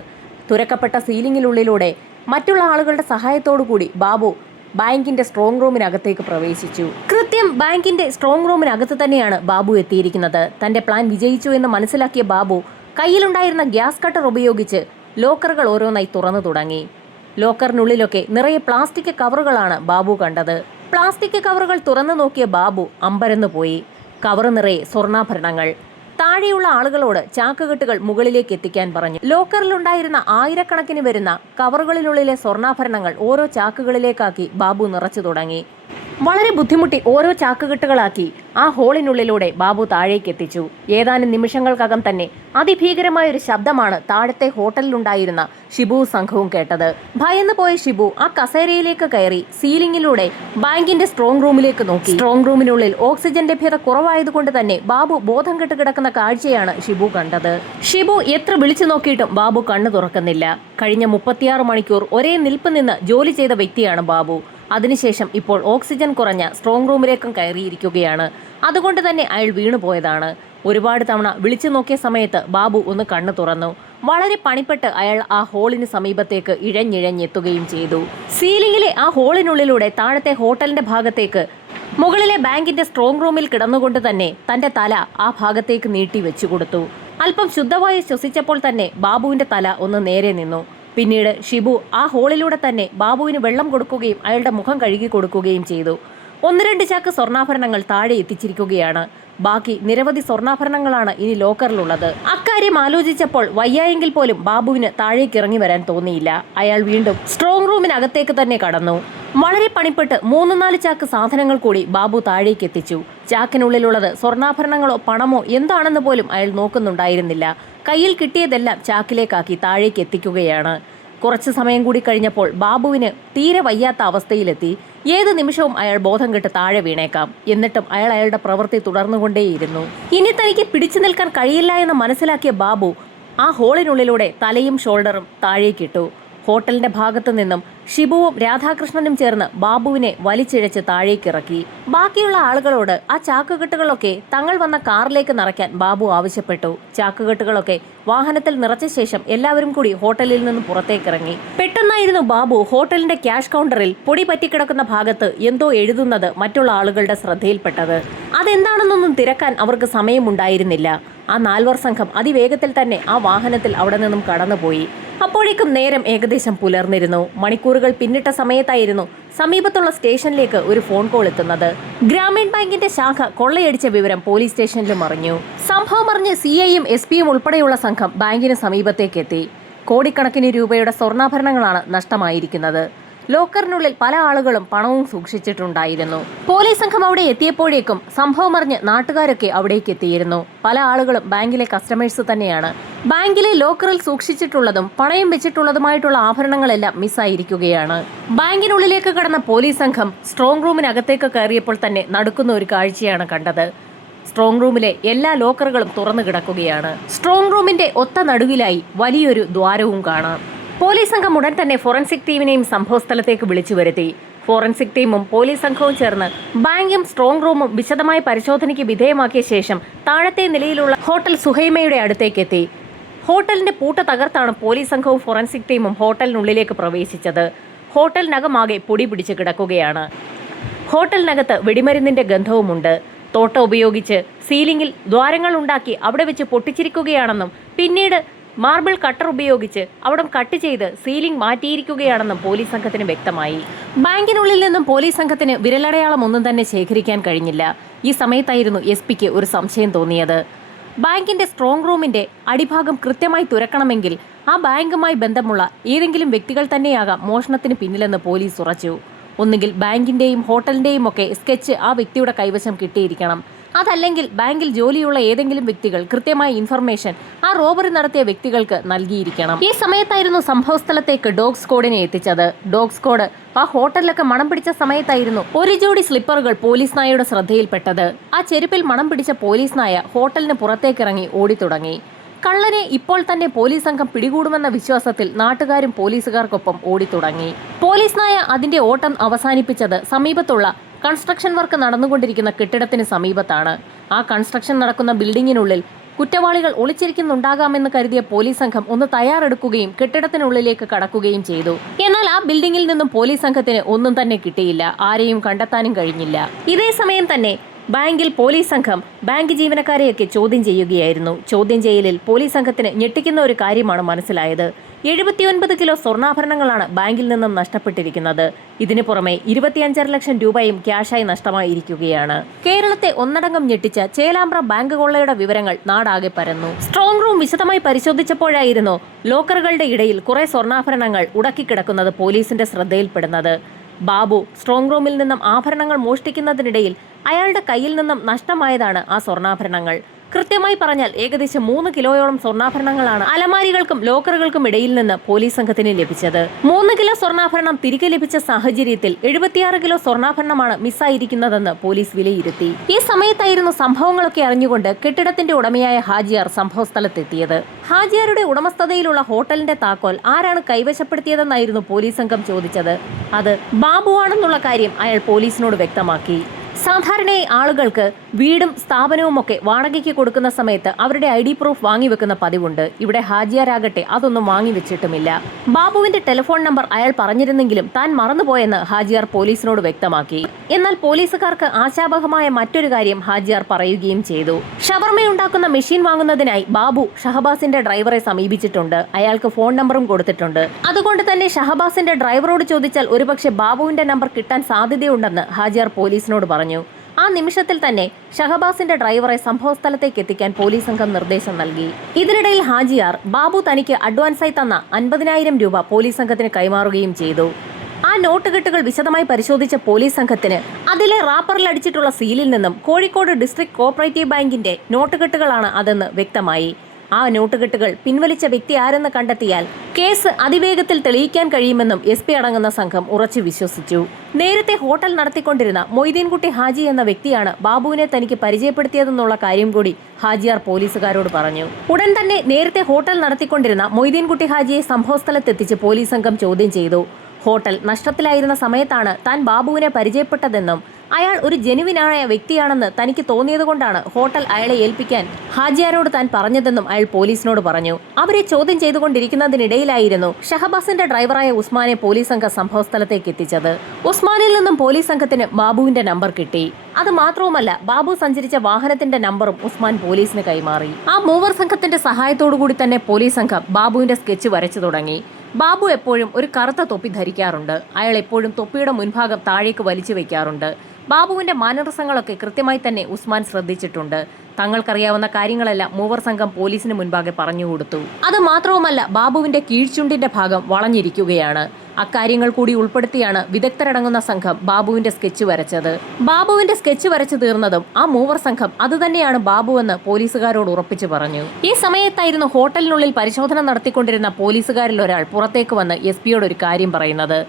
തുരക്കപ്പെട്ട സീലിംഗിനുള്ളിലൂടെ മറ്റുള്ള ആളുകളുടെ സഹായത്തോടുകൂടി ബാബു ബാങ്കിന്റെ സ്ട്രോങ് റൂമിനകത്തേക്ക് പ്രവേശിച്ചു. കൃത്യം ബാങ്കിന്റെ സ്ട്രോങ് റൂമിനകത്ത് തന്നെയാണ് ബാബു എത്തിയിരിക്കുന്നത്. തന്റെ പ്ലാൻ വിജയിച്ചു എന്ന് മനസ്സിലാക്കിയ ബാബു കയ്യിലുണ്ടായിരുന്ന ഗ്യാസ് കട്ടർ ഉപയോഗിച്ച് ലോക്കറുകൾ ഓരോന്നായി തുറന്നു തുടങ്ങി. ലോക്കറിനുള്ളിലൊക്കെ നിറയെ പ്ലാസ്റ്റിക് കവറുകളാണ് ബാബു കണ്ടത്. പ്ലാസ്റ്റിക് കവറുകൾ തുറന്നു നോക്കിയ ബാബു അമ്പരന്നു പോയി. കവറ് നിറയെ സ്വർണ്ണാഭരണങ്ങൾ. താഴെയുള്ള ആളുകളോട് ചാക്കുകെട്ടുകൾ മുകളിലേക്ക് എത്തിക്കാൻ പറഞ്ഞു. ലോക്കറിലുണ്ടായിരുന്ന ആയിരക്കണക്കിന് വരുന്ന കവറുകളിനുള്ളിലെ സ്വർണ്ണാഭരണങ്ങൾ ഓരോ ചാക്കുകളിലേക്കാക്കി ബാബു നിറച്ചു തുടങ്ങി. വളരെ ബുദ്ധിമുട്ടി ഓരോ ചാക്കുകെട്ടുകളാക്കി ആ ഹോളിനുള്ളിലൂടെ ബാബു താഴേക്ക് എത്തിച്ചു. ഏതാനും നിമിഷങ്ങൾക്കകം തന്നെ അതിഭീകരമായൊരു ശബ്ദമാണ് താഴത്തെ ഹോട്ടലിലുണ്ടായിരുന്ന ഷിബു സംഘവും കേട്ടത്. ഭയന്നു പോയ ഷിബു ആ കസേരയിലേക്ക് കയറി സീലിംഗിലൂടെ ബാങ്കിന്റെ സ്ട്രോങ് റൂമിലേക്ക് നോക്കി. സ്ട്രോങ് റൂമിനുള്ളിൽ ഓക്സിജൻ ലഭ്യത കുറവായതുകൊണ്ട് തന്നെ ബാബു ബോധം കെട്ട് കിടക്കുന്ന കാഴ്ചയാണ് ഷിബു കണ്ടത്. ഷിബു എത്ര വിളിച്ചു നോക്കിയിട്ടും ബാബു കണ്ണു തുറക്കുന്നില്ല. കഴിഞ്ഞ 36 മണിക്കൂർ ഒരേ നിൽപ്പ് നിന്ന് ജോലി ചെയ്ത വ്യക്തിയാണ് ബാബു. അതിനുശേഷം ഇപ്പോൾ ഓക്സിജൻ കുറഞ്ഞ സ്ട്രോങ് റൂമിലേക്കും കയറിയിരിക്കുകയാണ്. അതുകൊണ്ട് തന്നെ അയാൾ വീണുപോയതാണ്. ഒരുപാട് തവണ വിളിച്ചു നോക്കിയ സമയത്ത് ബാബു ഒന്ന് കണ്ണു തുറന്നു. വളരെ പണിപ്പെട്ട് അയാൾ ആ ഹോളിന് സമീപത്തേക്ക് ഇഴഞ്ഞിഴഞ്ഞെത്തുകയും ചെയ്തു. സീലിംഗിലെ ആ ഹോളിനുള്ളിലൂടെ താഴത്തെ ഹോട്ടലിന്റെ ഭാഗത്തേക്ക് മുകളിലെ ബാങ്കിന്റെ സ്ട്രോങ് റൂമിൽ കിടന്നുകൊണ്ട് തന്നെ തന്റെ തല ആ ഭാഗത്തേക്ക് നീട്ടി വെച്ചു കൊടുത്തു. അല്പം ശുദ്ധവായു ശ്വസിച്ചപ്പോൾ തന്നെ ബാബുവിന്റെ തല ഒന്ന് നേരെ നിന്നു. പിന്നീട് ഷിബു ആ ഹോളിലൂടെ തന്നെ ബാബുവിന് വെള്ളം കൊടുക്കുകയും അയാളുടെ മുഖം കഴുകി കൊടുക്കുകയും ചെയ്തു. 1-2 ചാക്ക് സ്വർണ്ണാഭരണങ്ങൾ താഴെ എത്തിച്ചിരിക്കുകയാണ്. ബാക്കി നിരവധി സ്വർണ്ണാഭരണങ്ങളാണ് ഇനി ലോക്കറിലുള്ളത്. അക്കാര്യം ആലോചിച്ചപ്പോൾ വയ്യായെങ്കിൽ പോലും ബാബുവിന് താഴേക്ക് ഇറങ്ങി വരാൻ തോന്നിയില്ല. അയാൾ വീണ്ടും സ്ട്രോങ് റൂമിനകത്തേക്ക് തന്നെ കടന്നു. വളരെ പണിപ്പെട്ട് 3-4 ചാക്ക് സാധനങ്ങൾ കൂടി ബാബു താഴേക്ക് എത്തിച്ചു. ചാക്കിനുള്ളിലുള്ളത് സ്വർണ്ണാഭരണങ്ങളോ പണമോ എന്താണെന്ന് പോലും അയാൾ നോക്കുന്നുണ്ടായിരുന്നില്ല. കയ്യിൽ കിട്ടിയതെല്ലാം ചാക്കിലേക്കാക്കി താഴേക്ക് എത്തിക്കുകയാണ്. കുറച്ചു സമയം കൂടി കഴിഞ്ഞപ്പോൾ ബാബുവിന് തീരെ വയ്യാത്ത അവസ്ഥയിലെത്തി. ഏത് നിമിഷവും അയാൾ ബോധം കെട്ട് താഴെ വീണേക്കാം. എന്നിട്ടും അയാൾ അയാളുടെ പ്രവൃത്തി തുടർന്നുകൊണ്ടേയിരുന്നു. ഇനി തനിക്ക് പിടിച്ചു നിൽക്കാൻ കഴിയില്ല എന്ന് മനസ്സിലാക്കിയ ബാബു ആ ഹോളിനുള്ളിലൂടെ തലയും ഷോൾഡറും താഴേക്കിട്ടു. ഹോട്ടലിന്റെ ഭാഗത്തു നിന്നും ഷിബുവും രാധാകൃഷ്ണനും ചേർന്ന് ബാബുവിനെ വലിച്ചിഴച്ച് താഴേക്കിറക്കി. ബാക്കിയുള്ള ആളുകളോട് ആ ചാക്കുകെട്ടുകളൊക്കെ തങ്ങൾ വന്ന കാറിലേക്ക് നിറയ്ക്കാൻ ബാബു ആവശ്യപ്പെട്ടു. ചാക്കുകെട്ടുകളൊക്കെ വാഹനത്തിൽ നിറച്ച ശേഷം എല്ലാവരും കൂടി ഹോട്ടലിൽ നിന്നും പുറത്തേക്കിറങ്ങി. പെട്ടെന്നായിരുന്നു ബാബു ഹോട്ടലിന്റെ ക്യാഷ് കൗണ്ടറിൽ പൊടി പറ്റിക്കിടക്കുന്ന ഭാഗത്ത് എന്തോ എഴുതുന്നത് മറ്റുള്ള ആളുകളുടെ ശ്രദ്ധയിൽപ്പെട്ടത്. അതെന്താണെന്നൊന്നും തിരക്കാൻ അവർക്ക് സമയമുണ്ടായിരുന്നില്ല. ആ നാൽവർ സംഘം അതിവേഗത്തിൽ തന്നെ ആ വാഹനത്തിൽ അവിടെ നിന്നും കടന്നുപോയി. അപ്പോഴേക്കും നേരം ഏകദേശം പുലർന്നിരുന്നു. മണിക്കൂറുകൾ പിന്നിട്ട സമയത്തായിരുന്നു സമീപത്തുള്ള സ്റ്റേഷനിലേക്ക് ഒരു ഫോൺ കോൾ എത്തുന്നത്. ഗ്രാമീൺ ബാങ്കിന്റെ ശാഖ കൊള്ളയടിച്ച വിവരം പോലീസ് സ്റ്റേഷനിലും അറിഞ്ഞു. സംഭവം അറിഞ്ഞ് CIയും SP-യും ഉൾപ്പെടെയുള്ള സംഘം ബാങ്കിന് സമീപത്തേക്ക് എത്തി. കോടിക്കണക്കിന് രൂപയുടെ സ്വർണ്ണാഭരണങ്ങളാണ് നഷ്ടമായിരിക്കുന്നത്. ലോക്കറിനുള്ളിൽ പല ആളുകളും പണവും സൂക്ഷിച്ചിട്ടുണ്ടായിരുന്നു. പോലീസ് സംഘം അവിടെ എത്തിയപ്പോഴേക്കും സംഭവം അറിഞ്ഞ് നാട്ടുകാരൊക്കെ അവിടേക്ക് എത്തിയിരുന്നു. പല ആളുകളും ബാങ്കിലെ കസ്റ്റമേഴ്സ് തന്നെയാണ്. ബാങ്കിലെ ലോക്കറിൽ സൂക്ഷിച്ചിട്ടുള്ളതും പണയം വെച്ചിട്ടുള്ളതുമായിട്ടുള്ള ആഭരണങ്ങളെല്ലാം മിസ്സായിരിക്കുകയാണ്. ബാങ്കിനുള്ളിലേക്ക് കടന്ന പോലീസ് സംഘം സ്ട്രോങ് റൂമിനകത്തേക്ക് കയറിയപ്പോൾ തന്നെ നടക്കുന്ന ഒരു കാഴ്ചയാണ് കണ്ടത്. സ്ട്രോങ് റൂമിലെ എല്ലാ ലോക്കറുകളും തുറന്നു കിടക്കുകയാണ്. സ്ട്രോങ് റൂമിന്റെ ഒത്ത നടുവിലായി വലിയൊരു ദ്വാരവും കാണാം. പോലീസ് സംഘം ഉടൻ തന്നെ ഫോറൻസിക് ടീമിനെയും സംഭവസ്ഥലത്തേക്ക് വിളിച്ചു വരുത്തി. ഫോറൻസിക് ടീമും പോലീസ് സംഘവും ചേർന്ന് ബാങ്കും സ്ട്രോങ് റൂമും വിശദമായ പരിശോധനയ്ക്ക് വിധേയമാക്കിയ ശേഷം താഴത്തെ നിലയിലുള്ള ഹോട്ടൽ സുഹൈമയുടെ അടുത്തേക്ക് എത്തി. ഹോട്ടലിന്റെ പൂട്ട് തകർത്താണ് പോലീസ് സംഘവും ഫോറൻസിക് ടീമും ഹോട്ടലിനുള്ളിലേക്ക് പ്രവേശിച്ചത്. ഹോട്ടലിനകമാകെ പൊടി പിടിച്ച് കിടക്കുകയാണ്. ഹോട്ടലിനകത്ത് വെടിമരുന്നിന്റെ ഗന്ധവുമുണ്ട്. തോട്ട ഉപയോഗിച്ച് സീലിംഗിൽ ദ്വാരങ്ങൾ ഉണ്ടാക്കി അവിടെ വെച്ച് പൊട്ടിച്ചിരിക്കുകയാണെന്നും പിന്നീട് മാർബിൾ കട്ടർ ഉപയോഗിച്ച് അവിടം കട്ട് ചെയ്ത് സീലിംഗ് മാറ്റിയിരിക്കുകയാണെന്നും പോലീസ് സംഘത്തിന് വ്യക്തമായി. ബാങ്കിനുള്ളിൽ നിന്നും പോലീസ് സംഘത്തിന് വിരലടയാളം ഒന്നും തന്നെ ശേഖരിക്കാൻ കഴിഞ്ഞില്ല. ഈ സമയത്തായിരുന്നു SP-ക്ക് ഒരു സംശയം തോന്നിയത്. ബാങ്കിന്റെ സ്ട്രോങ് റൂമിന്റെ അടിഭാഗം കൃത്യമായി തുറക്കണമെങ്കിൽ ആ ബാങ്കുമായി ബന്ധമുള്ള ഏതെങ്കിലും വ്യക്തികൾ തന്നെയാകാം മോഷണത്തിന് പിന്നിലെന്ന് പോലീസ് ഉറച്ചു. ഒന്നുകിൽ ബാങ്കിന്റെയും ഹോട്ടലിന്റെയും ഒക്കെ സ്കെച്ച് ആ വ്യക്തിയുടെ കൈവശം കിട്ടിയിരിക്കണം. അതല്ലെങ്കിൽ ബാങ്കിൽ ജോലിയുള്ള ഏതെങ്കിലും വ്യക്തികൾ കൃത്യമായ ഇൻഫർമേഷൻ ആ റോബറി നടത്തിയ വ്യക്തികൾക്ക് നൽകിയിരിക്കണം. ഈ സമയത്തായിരുന്നു സംഭവസ്ഥലത്തേക്ക് ഡോഗ് സ്ക്വാഡിനെ എത്തിച്ചത്. ഡോഗ് സ്ക്വാഡ് ആ ഹോട്ടലിലൊക്കെ മണം പിടിച്ച സമയത്തായിരുന്നു ഒരു ജോഡി സ്ലിപ്പറുകൾ പോലീസ് നായയുടെ ശ്രദ്ധയിൽപ്പെട്ടത്. ആ ചെരുപ്പിൽ മണം പിടിച്ച പോലീസ് നായ ഹോട്ടലിന് പുറത്തേക്കിറങ്ങി ഓടിത്തുടങ്ങി. കള്ളനെ ഇപ്പോൾ തന്നെ പോലീസ് സംഘം പിടികൂടുമെന്ന വിശ്വാസത്തിൽ നാട്ടുകാരും പോലീസുകാർക്കൊപ്പം ഓടിത്തുടങ്ങി. പോലീസ് നായ അതിന്റെ ഓട്ടം അവസാനിപ്പിച്ചത് സമീപത്തുള്ള കൺസ്ട്രക്ഷൻ വർക്ക് നടന്നുകൊണ്ടിരിക്കുന്ന കെട്ടിടത്തിന് സമീപത്താണ്. ആ കൺസ്ട്രക്ഷൻ നടക്കുന്ന ബിൽഡിങ്ങിനുള്ളിൽ കുറ്റവാളികൾ ഒളിച്ചിരിക്കുന്നുണ്ടാകാമെന്ന് കരുതിയ പോലീസ് സംഘം ഒന്ന് തയ്യാറെടുക്കുകയും കെട്ടിടത്തിനുള്ളിലേക്ക് കടക്കുകയും ചെയ്തു. എന്നാൽ ആ ബിൽഡിങ്ങിൽ നിന്നും പോലീസ് സംഘത്തിന് ഒന്നും തന്നെ കിട്ടിയില്ല. ആരെയും കണ്ടെത്താനും കഴിഞ്ഞില്ല. ഇതേ സമയം തന്നെ ബാങ്കിൽ പോലീസ് സംഘം ബാങ്ക് ജീവനക്കാരെയൊക്കെ ചോദ്യം ചെയ്യുകയായിരുന്നു. ചോദ്യം ചെയ്യലിൽ പോലീസ് സംഘത്തിന് ഞെട്ടിക്കുന്ന ഒരു കാര്യമാണ് മനസ്സിലായത്. 79 കിലോ സ്വർണ്ണാഭരണങ്ങളാണ് ബാങ്കിൽ നിന്നും നഷ്ടപ്പെട്ടിരിക്കുന്നത്. ഇതിനു പുറമെ 25 ലക്ഷം രൂപയും ക്യാഷായി നഷ്ടമായിരിക്കുകയാണ്. കേരളത്തെ ഒന്നടങ്കം ഞെട്ടിച്ച ചേലാമ്പ്ര ബാങ്ക് കൊള്ളയുടെ വിവരങ്ങൾ നാടാകെ പരന്നു. സ്ട്രോങ് റൂം വിശദമായി പരിശോധിച്ചപ്പോഴായിരുന്നു ലോക്കറുകളുടെ ഇടയിൽ കുറെ സ്വർണ്ണാഭരണങ്ങൾ ഉടക്കിക്കിടക്കുന്നത് പോലീസിന്റെ ശ്രദ്ധയിൽപ്പെടുന്നത്. ബാബു സ്ട്രോങ് റൂമിൽ നിന്നും ആഭരണങ്ങൾ മോഷ്ടിക്കുന്നതിനിടയിൽ അയാളുടെ കയ്യിൽ നിന്നും നഷ്ടമായതാണ് ആ സ്വർണ്ണാഭരണങ്ങൾ. കൃത്യമായി പറഞ്ഞാൽ ഏകദേശം 3 കിലോയോളം സ്വർണ്ണാഭരണങ്ങളാണ് അലമാരികൾക്കും ലോക്കറുകൾക്കും ഇടയിൽ നിന്ന് പോലീസ് സംഘത്തിന് ലഭിച്ചത്. 3 കിലോ സ്വർണ്ണാഭരണം തിരികെ ലഭിച്ച സാഹചര്യത്തിൽ 76 കിലോ സ്വർണ്ണാഭരണമാണ് മിസ്സായിരിക്കുന്നതെന്ന് പോലീസ് വിലയിരുത്തി. ഈ സമയത്തായിരുന്നു സംഭവങ്ങളൊക്കെ അറിഞ്ഞുകൊണ്ട് കെട്ടിടത്തിന്റെ ഉടമയായ ഹാജിയാർ സംഭവസ്ഥലത്തെത്തിയത്. ഹാജിയാരുടെ ഉടമസ്ഥതയിലുള്ള ഹോട്ടലിന്റെ താക്കോൽ ആരാണ് കൈവശപ്പെടുത്തിയതെന്നായിരുന്നു പോലീസ് സംഘം ചോദിച്ചത്. അത് ബാബുവാണെന്നുള്ള കാര്യം അയാൾ പോലീസിനോട് വ്യക്തമാക്കി. സാധാരണയായി ആളുകൾക്ക് വീടും സ്ഥാപനവുമൊക്കെ വാടകയ്ക്ക് കൊടുക്കുന്ന സമയത്ത് അവരുടെ ID പ്രൂഫ് വാങ്ങിവെക്കുന്ന പതിവുണ്ട്. ഇവിടെ ഹാജിയാരാകട്ടെ അതൊന്നും വാങ്ങിവെച്ചിട്ടുമില്ല. ബാബുവിന്റെ ടെലിഫോൺ നമ്പർ അയാൾ പറഞ്ഞിരുന്നെങ്കിലും താൻ മറന്നുപോയെന്ന് ഹാജിയാർ പോലീസിനോട് വ്യക്തമാക്കി. എന്നാൽ പോലീസുകാർക്ക് ആശാവഹമായ മറ്റൊരു കാര്യം ഹാജിയാർ പറയുകയും ചെയ്തു. ഷവർമയുണ്ടാക്കുന്ന മെഷീൻ വാങ്ങുന്നതിനായി ബാബു ഷഹബാസിന്റെ ഡ്രൈവറെ സമീപിച്ചിട്ടുണ്ട്. അയാൾക്ക് ഫോൺ നമ്പറും കൊടുത്തിട്ടുണ്ട്. അതുകൊണ്ട് തന്നെ ഷഹബാസിന്റെ ഡ്രൈവറോട് ചോദിച്ചാൽ ഒരുപക്ഷെ ബാബുവിന്റെ നമ്പർ കിട്ടാൻ സാധ്യതയുണ്ടെന്ന് ഹാജിയാർ പോലീസിനോട് പറഞ്ഞു. ആ നിമിഷത്തിൽ തന്നെ ഷഹബാസിന്റെ ഡ്രൈവറെ സംഭവസ്ഥലത്തേക്ക് എത്തിക്കാൻ പോലീസ് സംഘം നിർദ്ദേശം നൽകി. ഇതിനിടയിൽ ഹാജിയാർ ബാബു തനിക്ക് അഡ്വാൻസായി തന്ന 50,000 രൂപ പോലീസ് സംഘത്തിന് കൈമാറുകയും ചെയ്തു. ആ നോട്ടുകെട്ടുകൾ വിശദമായി പരിശോധിച്ച പോലീസ് സംഘത്തിന് അതിലെ റാപ്പറിൽ അടിച്ചിട്ടുള്ള സീലിൽ നിന്നും കോഴിക്കോട് ഡിസ്ട്രിക്ട് കോഓപ്പറേറ്റീവ് ബാങ്കിന്റെ നോട്ടുകെട്ടുകളാണ് അതെന്ന് വ്യക്തമായി. ആ നോട്ടുകെട്ടുകൾ പിൻവലിച്ച വ്യക്തി ആരെന്ന് കണ്ടെത്തിയാൽ കേസ് അതിവേഗത്തിൽ തെളിയിക്കാൻ കഴിയുമെന്നും SP അടങ്ങുന്ന സംഘം ഉറച്ചു വിശ്വസിച്ചു. നേരത്തെ ഹോട്ടൽ നടത്തിക്കൊണ്ടിരുന്ന മൊയ്തീൻകുട്ടി ഹാജി എന്ന വ്യക്തിയാണ് ബാബുവിനെ തനിക്ക് പരിചയപ്പെടുത്തിയതെന്നുള്ള കാര്യം കൂടി ഹാജിയാർ പോലീസുകാരോട് പറഞ്ഞു. ഉടൻ തന്നെ നേരത്തെ ഹോട്ടൽ നടത്തിക്കൊണ്ടിരുന്ന മൊയ്തീൻകുട്ടി ഹാജിയെ സംഭവസ്ഥലത്തെത്തിച്ച് പോലീസ് സംഘം ചോദ്യം ചെയ്തു. ഹോട്ടൽ നഷ്ടത്തിലായിരുന്ന സമയത്താണ് താൻ ബാബുവിനെ പരിചയപ്പെട്ടതെന്നും അയാൾ ഒരു ജെനുവിനായ വ്യക്തിയാണെന്ന് തനിക്ക് തോന്നിയതുകൊണ്ടാണ് ഹോട്ടൽ അയാളെ ഏൽപ്പിക്കാൻ ഹാജിയാരോട് താൻ പറഞ്ഞതെന്നും അയാൾ പോലീസിനോട് പറഞ്ഞു. അവരെ ചോദ്യം ചെയ്തുകൊണ്ടിരിക്കുന്നതിനിടയിലായിരുന്നു ഷഹബാസിന്റെ ഡ്രൈവറായ ഉസ്മാനെ പോലീസ് സംഘം സംഭവസ്ഥലത്തേക്ക് എത്തിച്ചത്. ഉസ്മാനിൽ നിന്നും പോലീസ് സംഘത്തിന് ബാബുവിന്റെ നമ്പർ കിട്ടി. അത് മാത്രവുമല്ല, ബാബു സഞ്ചരിച്ച വാഹനത്തിന്റെ നമ്പറും ഉസ്മാൻ പോലീസിന് കൈമാറി. ആ മൂവർ സംഘത്തിന്റെ സഹായത്തോടുകൂടി തന്നെ പോലീസ് സംഘം ബാബുവിന്റെ സ്കെച്ച് വരച്ചു തുടങ്ങി. ബാബു എപ്പോഴും ഒരു കറുത്ത തൊപ്പി ധരിക്കാറുണ്ട്. അയാൾ എപ്പോഴും തൊപ്പിയുടെ മുൻഭാഗം താഴേക്ക് വലിച്ചു വെക്കാറുണ്ട്. ബാബുവിന്റെ മാനറിസങ്ങളൊക്കെ കൃത്യമായി തന്നെ ഉസ്മാൻ ശ്രദ്ധിച്ചിട്ടുണ്ട്. തങ്ങൾക്കറിയാവുന്ന കാര്യങ്ങളെല്ലാം മൂവർ സംഘം പോലീസിന് മുൻപാകെ പറഞ്ഞുകൊടുത്തു. അത് മാത്രവുമല്ല, ബാബുവിന്റെ കീഴ്ചുണ്ടിന്റെ ഭാഗം വളഞ്ഞിരിക്കുകയാണ്. അക്കാര്യങ്ങൾ കൂടി ഉൾപ്പെടുത്തിയാണ് വിദഗ്ധരടങ്ങുന്ന സംഘം ബാബുവിന്റെ സ്കെച്ച് വരച്ചത്. ബാബുവിന്റെ സ്കെച്ച് വരച്ചു തീർന്നതും ആ മൂവർ സംഘം അതുതന്നെയാണ് ബാബുവെന്ന് പോലീസുകാരോട് ഉറപ്പിച്ചു പറഞ്ഞു. ഈ സമയത്തായിരുന്നു ഹോട്ടലിനുള്ളിൽ പരിശോധന നടത്തിക്കൊണ്ടിരുന്ന പോലീസുകാരിൽ ഒരാൾ പുറത്തേക്ക് വന്ന് SP ഒരു കാര്യം പറയുന്നത്.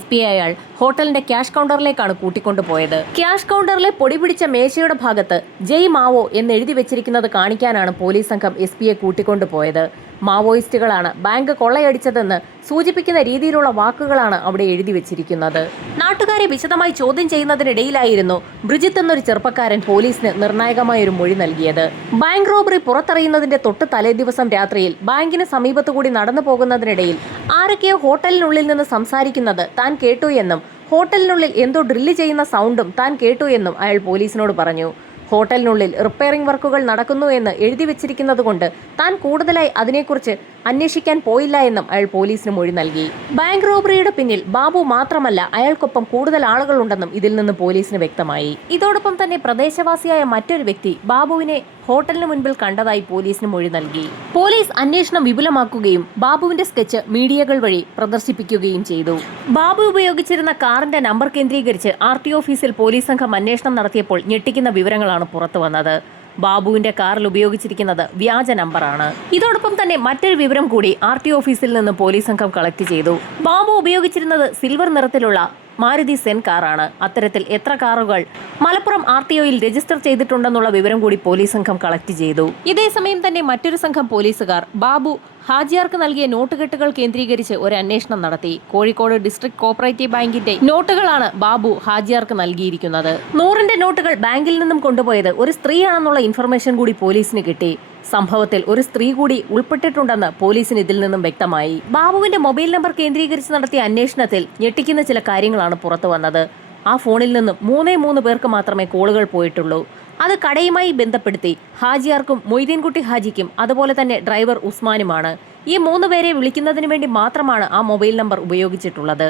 SP അയാൾ ഹോട്ടലിന്റെ ക്യാഷ് കൗണ്ടറിലേക്കാണ് കൂട്ടിക്കൊണ്ടുപോയത്. ക്യാഷ് കൗണ്ടറിലെ പൊടി പിടിച്ച മേശയുടെ ഭാഗത്ത് ജയ് മാവോ എന്ന് എഴുതി വെച്ചിരിക്കുന്നത് കാണിക്കാനാണ് പോലീസ് സംഘം SP കൂട്ടിക്കൊണ്ടുപോയത്. മാവോയിസ്റ്റുകളാണ് ബാങ്ക് കൊള്ളയടിച്ചതെന്ന് സൂചിപ്പിക്കുന്ന രീതിയിലുള്ള വാക്കുകളാണ് അവിടെ എഴുതി വെച്ചിരിക്കുന്നത്. നാട്ടുകാരെ വിശദമായി ചോദ്യം ചെയ്യുന്നതിനിടയിലായിരുന്നു ബ്രിജിത്ത് എന്നൊരു ചെറുപ്പക്കാരൻ പോലീസിന് നിർണായകമായ ഒരു മൊഴി നൽകിയത്. ബാങ്ക് റോബറി പുറത്തറിയുന്നതിന്റെ തൊട്ട് തലേ ദിവസം രാത്രിയിൽ ബാങ്കിന് സമീപത്തുകൂടി നടന്നു പോകുന്നതിനിടയിൽ ആരൊക്കെയോ ഹോട്ടലിനുള്ളിൽ നിന്ന് സംസാരിക്കുന്നത് താൻ കേട്ടു എന്നും ഹോട്ടലിനുള്ളിൽ എന്തോ ഡ്രില്ല് ചെയ്യുന്ന സൗണ്ടും താൻ കേട്ടു എന്നും അയാൾ പോലീസിനോട് പറഞ്ഞു. ഹോട്ടലിനുള്ളിൽ റിപ്പയറിംഗ് വർക്കുകൾ നടക്കുന്നു എന്ന് എഴുതി വെച്ചിരിക്കുന്നത് കൊണ്ട് താൻ കൂടുതലായി അതിനെക്കുറിച്ച് അന്വേഷിക്കാൻ പോയില്ല എന്നും അയാൾ പോലീസിന് മൊഴി നൽകി. ബാങ്ക് റോബറിയുടെ പിന്നിൽ ബാബു മാത്രമല്ല, അയാൾക്കൊപ്പം കൂടുതൽ ആളുകളുണ്ടെന്നും ഇതിൽ നിന്ന് പോലീസിന് വ്യക്തമായി. ഇതോടൊപ്പം തന്നെ പ്രദേശവാസിയായ മറ്റൊരു വ്യക്തി ബാബുവിനെ ഹോട്ടലിന് മുൻപിൽ കണ്ടതായി പോലീസിന് മൊഴി നൽകി. പോലീസ് അന്വേഷണം വിപുലമാക്കുകയും ബാബുവിന്റെ സ്കെച്ച് മീഡിയകൾ വഴി പ്രദർശിപ്പിക്കുകയും ചെയ്തു. ബാബു ഉപയോഗിച്ചിരുന്ന കാറിന്റെ നമ്പർ കേന്ദ്രീകരിച്ച് RT ഓഫീസിൽ പോലീസ് സംഘം അന്വേഷണം നടത്തിയപ്പോൾ ഞെട്ടിക്കുന്ന വിവരങ്ങളാണ് പുറത്തു വന്നത്. ബാബുവിന്റെ കാറിൽ ഉപയോഗിച്ചിരിക്കുന്നത് വ്യാജ നമ്പറാണ്. ഇതോടൊപ്പം തന്നെ മറ്റൊരു വിവരം കൂടി RT ഓഫീസിൽ നിന്ന് പോലീസ് സംഘം കളക്ട് ചെയ്തു. ബാബു ഉപയോഗിച്ചിരുന്നത് സിൽവർ നിറത്തിലുള്ള മാരുതി സെൻ കാറാണ്. അത്തരത്തിൽ എത്ര കാറുകൾ മലപ്പുറം RTOയിൽ രജിസ്റ്റർ ചെയ്തിട്ടുണ്ടെന്നുള്ള വിവരം കൂടി പോലീസ് സംഘം കളക്ട് ചെയ്തു. ഇതേസമയം തന്നെ മറ്റൊരു സംഘം പോലീസുകാർ ബാബു ഹാജിയാർക്ക് നൽകിയ നോട്ടുകെട്ടുകൾ കേന്ദ്രീകരിച്ച് ഒരു അന്വേഷണം നടത്തി. കോഴിക്കോട് ഡിസ്ട്രിക്ട് കോഓപ്പറേറ്റീവ് ബാങ്കിന്റെ നോട്ടുകളാണ് ബാബു ഹാജിയാർക്ക് നൽകിയിരിക്കുന്നത്. 100ന്റെ നോട്ടുകൾ ബാങ്കിൽ നിന്നും കൊണ്ടുപോയത് ഒരു സ്ത്രീയാണെന്നുള്ള ഇൻഫർമേഷൻ കൂടി പോലീസിന് കിട്ടി. സംഭവത്തിൽ ഒരു സ്ത്രീ കൂടി ഉൾപ്പെട്ടിട്ടുണ്ടെന്ന് പോലീസിന് ഇതിൽ നിന്നും വ്യക്തമായി. ബാബുവിന്റെ മൊബൈൽ നമ്പർ കേന്ദ്രീകരിച്ച് നടത്തിയ അന്വേഷണത്തിൽ ഞെട്ടിക്കുന്ന ചില കാര്യങ്ങളാണ് പുറത്തു വന്നത്. ആ ഫോണിൽ നിന്നും 3 പേർക്ക് മാത്രമേ കോളുകൾ പോയിട്ടുള്ളൂ. അത് കടയുമായി ബന്ധപ്പെടുത്തി ഹാജിയാർക്കും മൊയ്തീൻകുട്ടി ഹാജിക്കും അതുപോലെ തന്നെ ഡ്രൈവർ ഉസ്മാനുമാണ്. ഈ 3 പേരെ വിളിക്കുന്നതിന് വേണ്ടി മാത്രമാണ് ആ മൊബൈൽ നമ്പർ ഉപയോഗിച്ചിട്ടുള്ളത്.